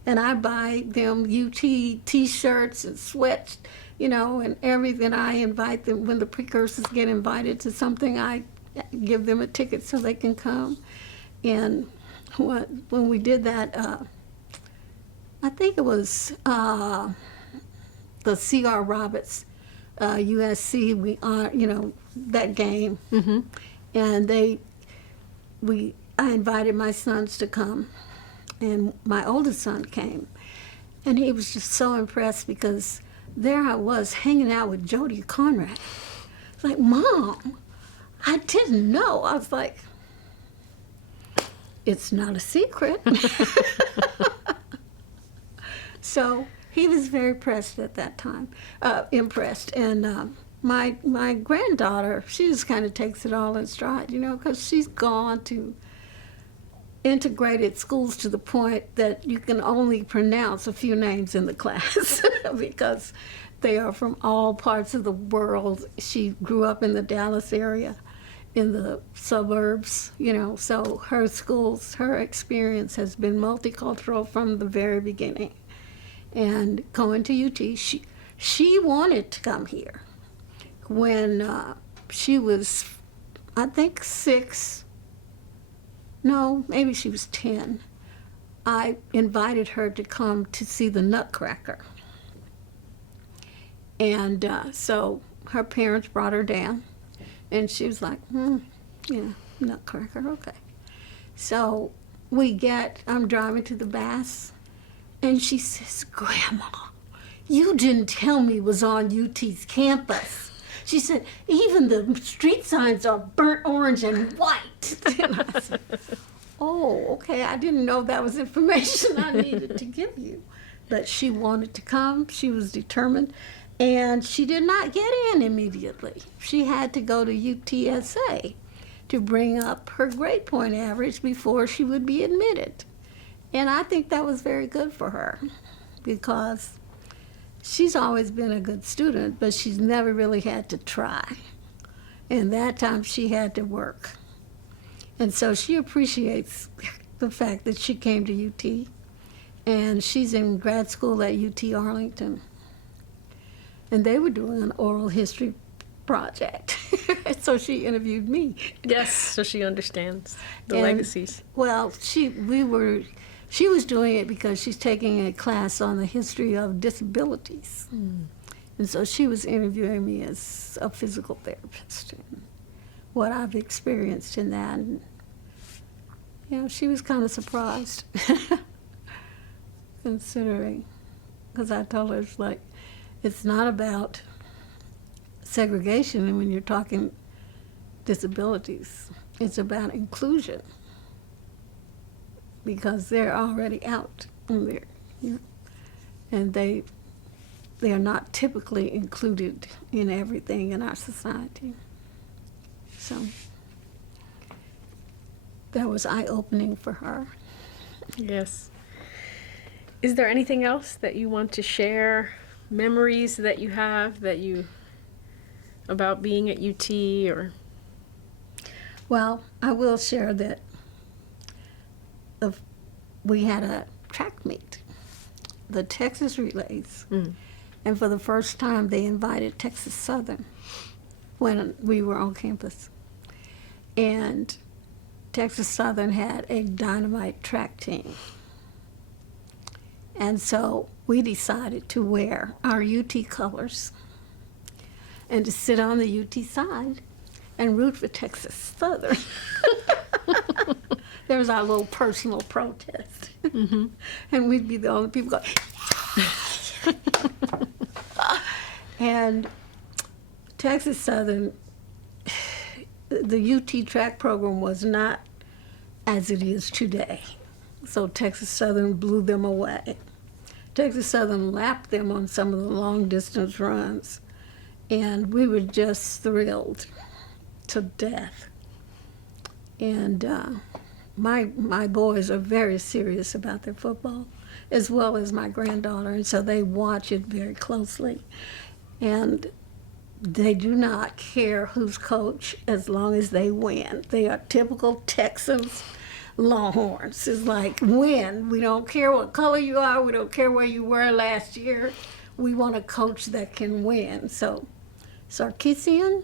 And I buy them UT t-shirts and sweats, and everything. I invite them, when the precursors get invited to something, I give them a ticket so they can come. And when we did that, I think it was the C.R. Roberts, USC, that game. Mm-hmm. And I invited my sons to come, and my oldest son came, and he was just so impressed because there I was hanging out with Jody Conrad. It's like, Mom, I didn't know. I was like, it's not a secret. So he was very impressed at that time, and my granddaughter, she just kind of takes it all in stride, because she's gone to integrated schools to the point that you can only pronounce a few names in the class because they are from all parts of the world. She grew up in the Dallas area, in the suburbs, so her experience has been multicultural from the very beginning. And going to UT, she wanted to come here. When she was, I think, 6, no, maybe she was 10, I invited her to come to see the Nutcracker. And so her parents brought her down, and she was like, yeah, Nutcracker, okay. So I'm driving to the Bass, and she says, Grandma, you didn't tell me it was on UT's campus. She said, even the street signs are burnt orange and white. And I said, oh, okay, I didn't know that was information I needed to give you. But she wanted to come. She was determined. And she did not get in immediately. She had to go to UTSA to bring up her grade point average before she would be admitted. And I think that was very good for her because she's always been a good student, but she's never really had to try. And that time she had to work. And so she appreciates the fact that she came to UT. And she's in grad school at UT Arlington. And they were doing an oral history project. So she interviewed me. Yes, so she understands the legacies. Well, she was doing it because she's taking a class on the history of disabilities. And so she was interviewing me as a physical therapist and what I've experienced in that. And, she was kind of surprised, considering, because I told her, it's not about segregation when you're talking disabilities. It's about inclusion. Because they're already out in there, and they are not typically included in everything in our society. So that was eye-opening for her. Yes. Is there anything else that you want to share? Memories that you have about being at UT or? Well, I will share that we had a track meet, the Texas Relays, and for the first time they invited Texas Southern when we were on campus. And Texas Southern had a dynamite track team. And so we decided to wear our UT colors and to sit on the UT side and root for Texas Southern. There was our little personal protest. Mm-hmm. And we'd be the only people going, and Texas Southern, the UT track program was not as it is today. So Texas Southern blew them away. Texas Southern lapped them on some of the long distance runs. And we were just thrilled to death. And my boys are very serious about their football, as well as my granddaughter, and so they watch it very closely. And they do not care who's coach as long as they win. They are typical Texans Longhorns. It's like, win. We don't care what color you are. We don't care where you were last year. We want a coach that can win. So, Sarkisian?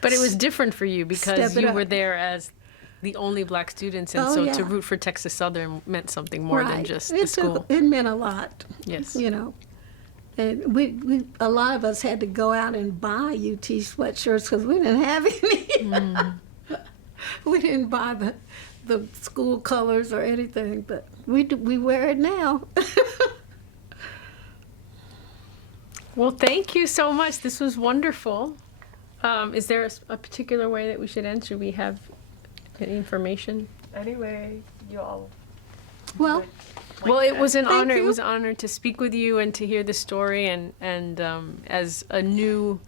But it was different for you because you were there as the only black students, and so to root for Texas Southern meant something more than just the school. It meant a lot. Yes. You know. And we a lot of us had to go out and buy UT sweatshirts because we didn't have any. Mm. We didn't buy the school colors or anything, but we wear it now. Well, thank you so much. This was wonderful. Is there a particular way that we should end? Should we have any information? Anyway, you all. Well, Well, it was an Thank honor. It you. was an honor to speak with you and to hear the story. And as a new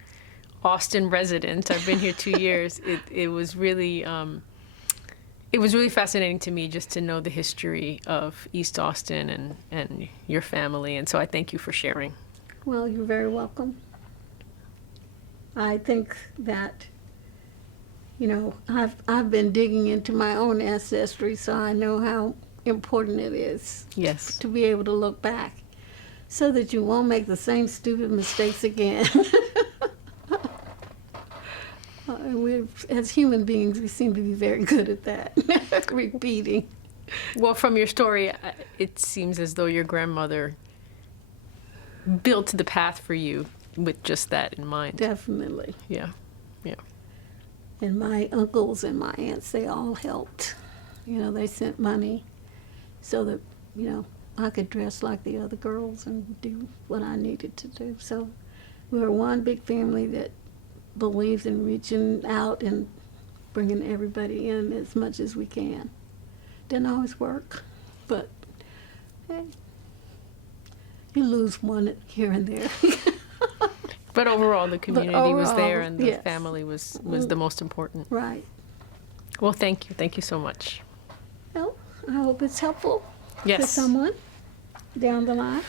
Austin resident, I've been here 2 years. It was really fascinating to me just to know the history of East Austin and your family. And so I thank you for sharing. well, you're very welcome. I think that, you know, I've been digging into my own ancestry, so I know how important it is Yes. to be able to look back so that you won't make the same stupid mistakes again. As human beings, we seem to be very good at that, repeating. Well, from your story, it seems as though your grandmother built the path for you with just that in mind. Definitely. Yeah. Yeah. And my uncles and my aunts, they all helped. You know, they sent money so that, you know, I could dress like the other girls and do what I needed to do. So we were one big family that believes in reaching out and bringing everybody in as much as we can. Didn't always work, but hey, you lose one here and there. But overall, the community was there overall, and the yes. family was the most important. Right. Well, thank you. Thank you so much. Well, I hope it's helpful to Yes. someone down the line.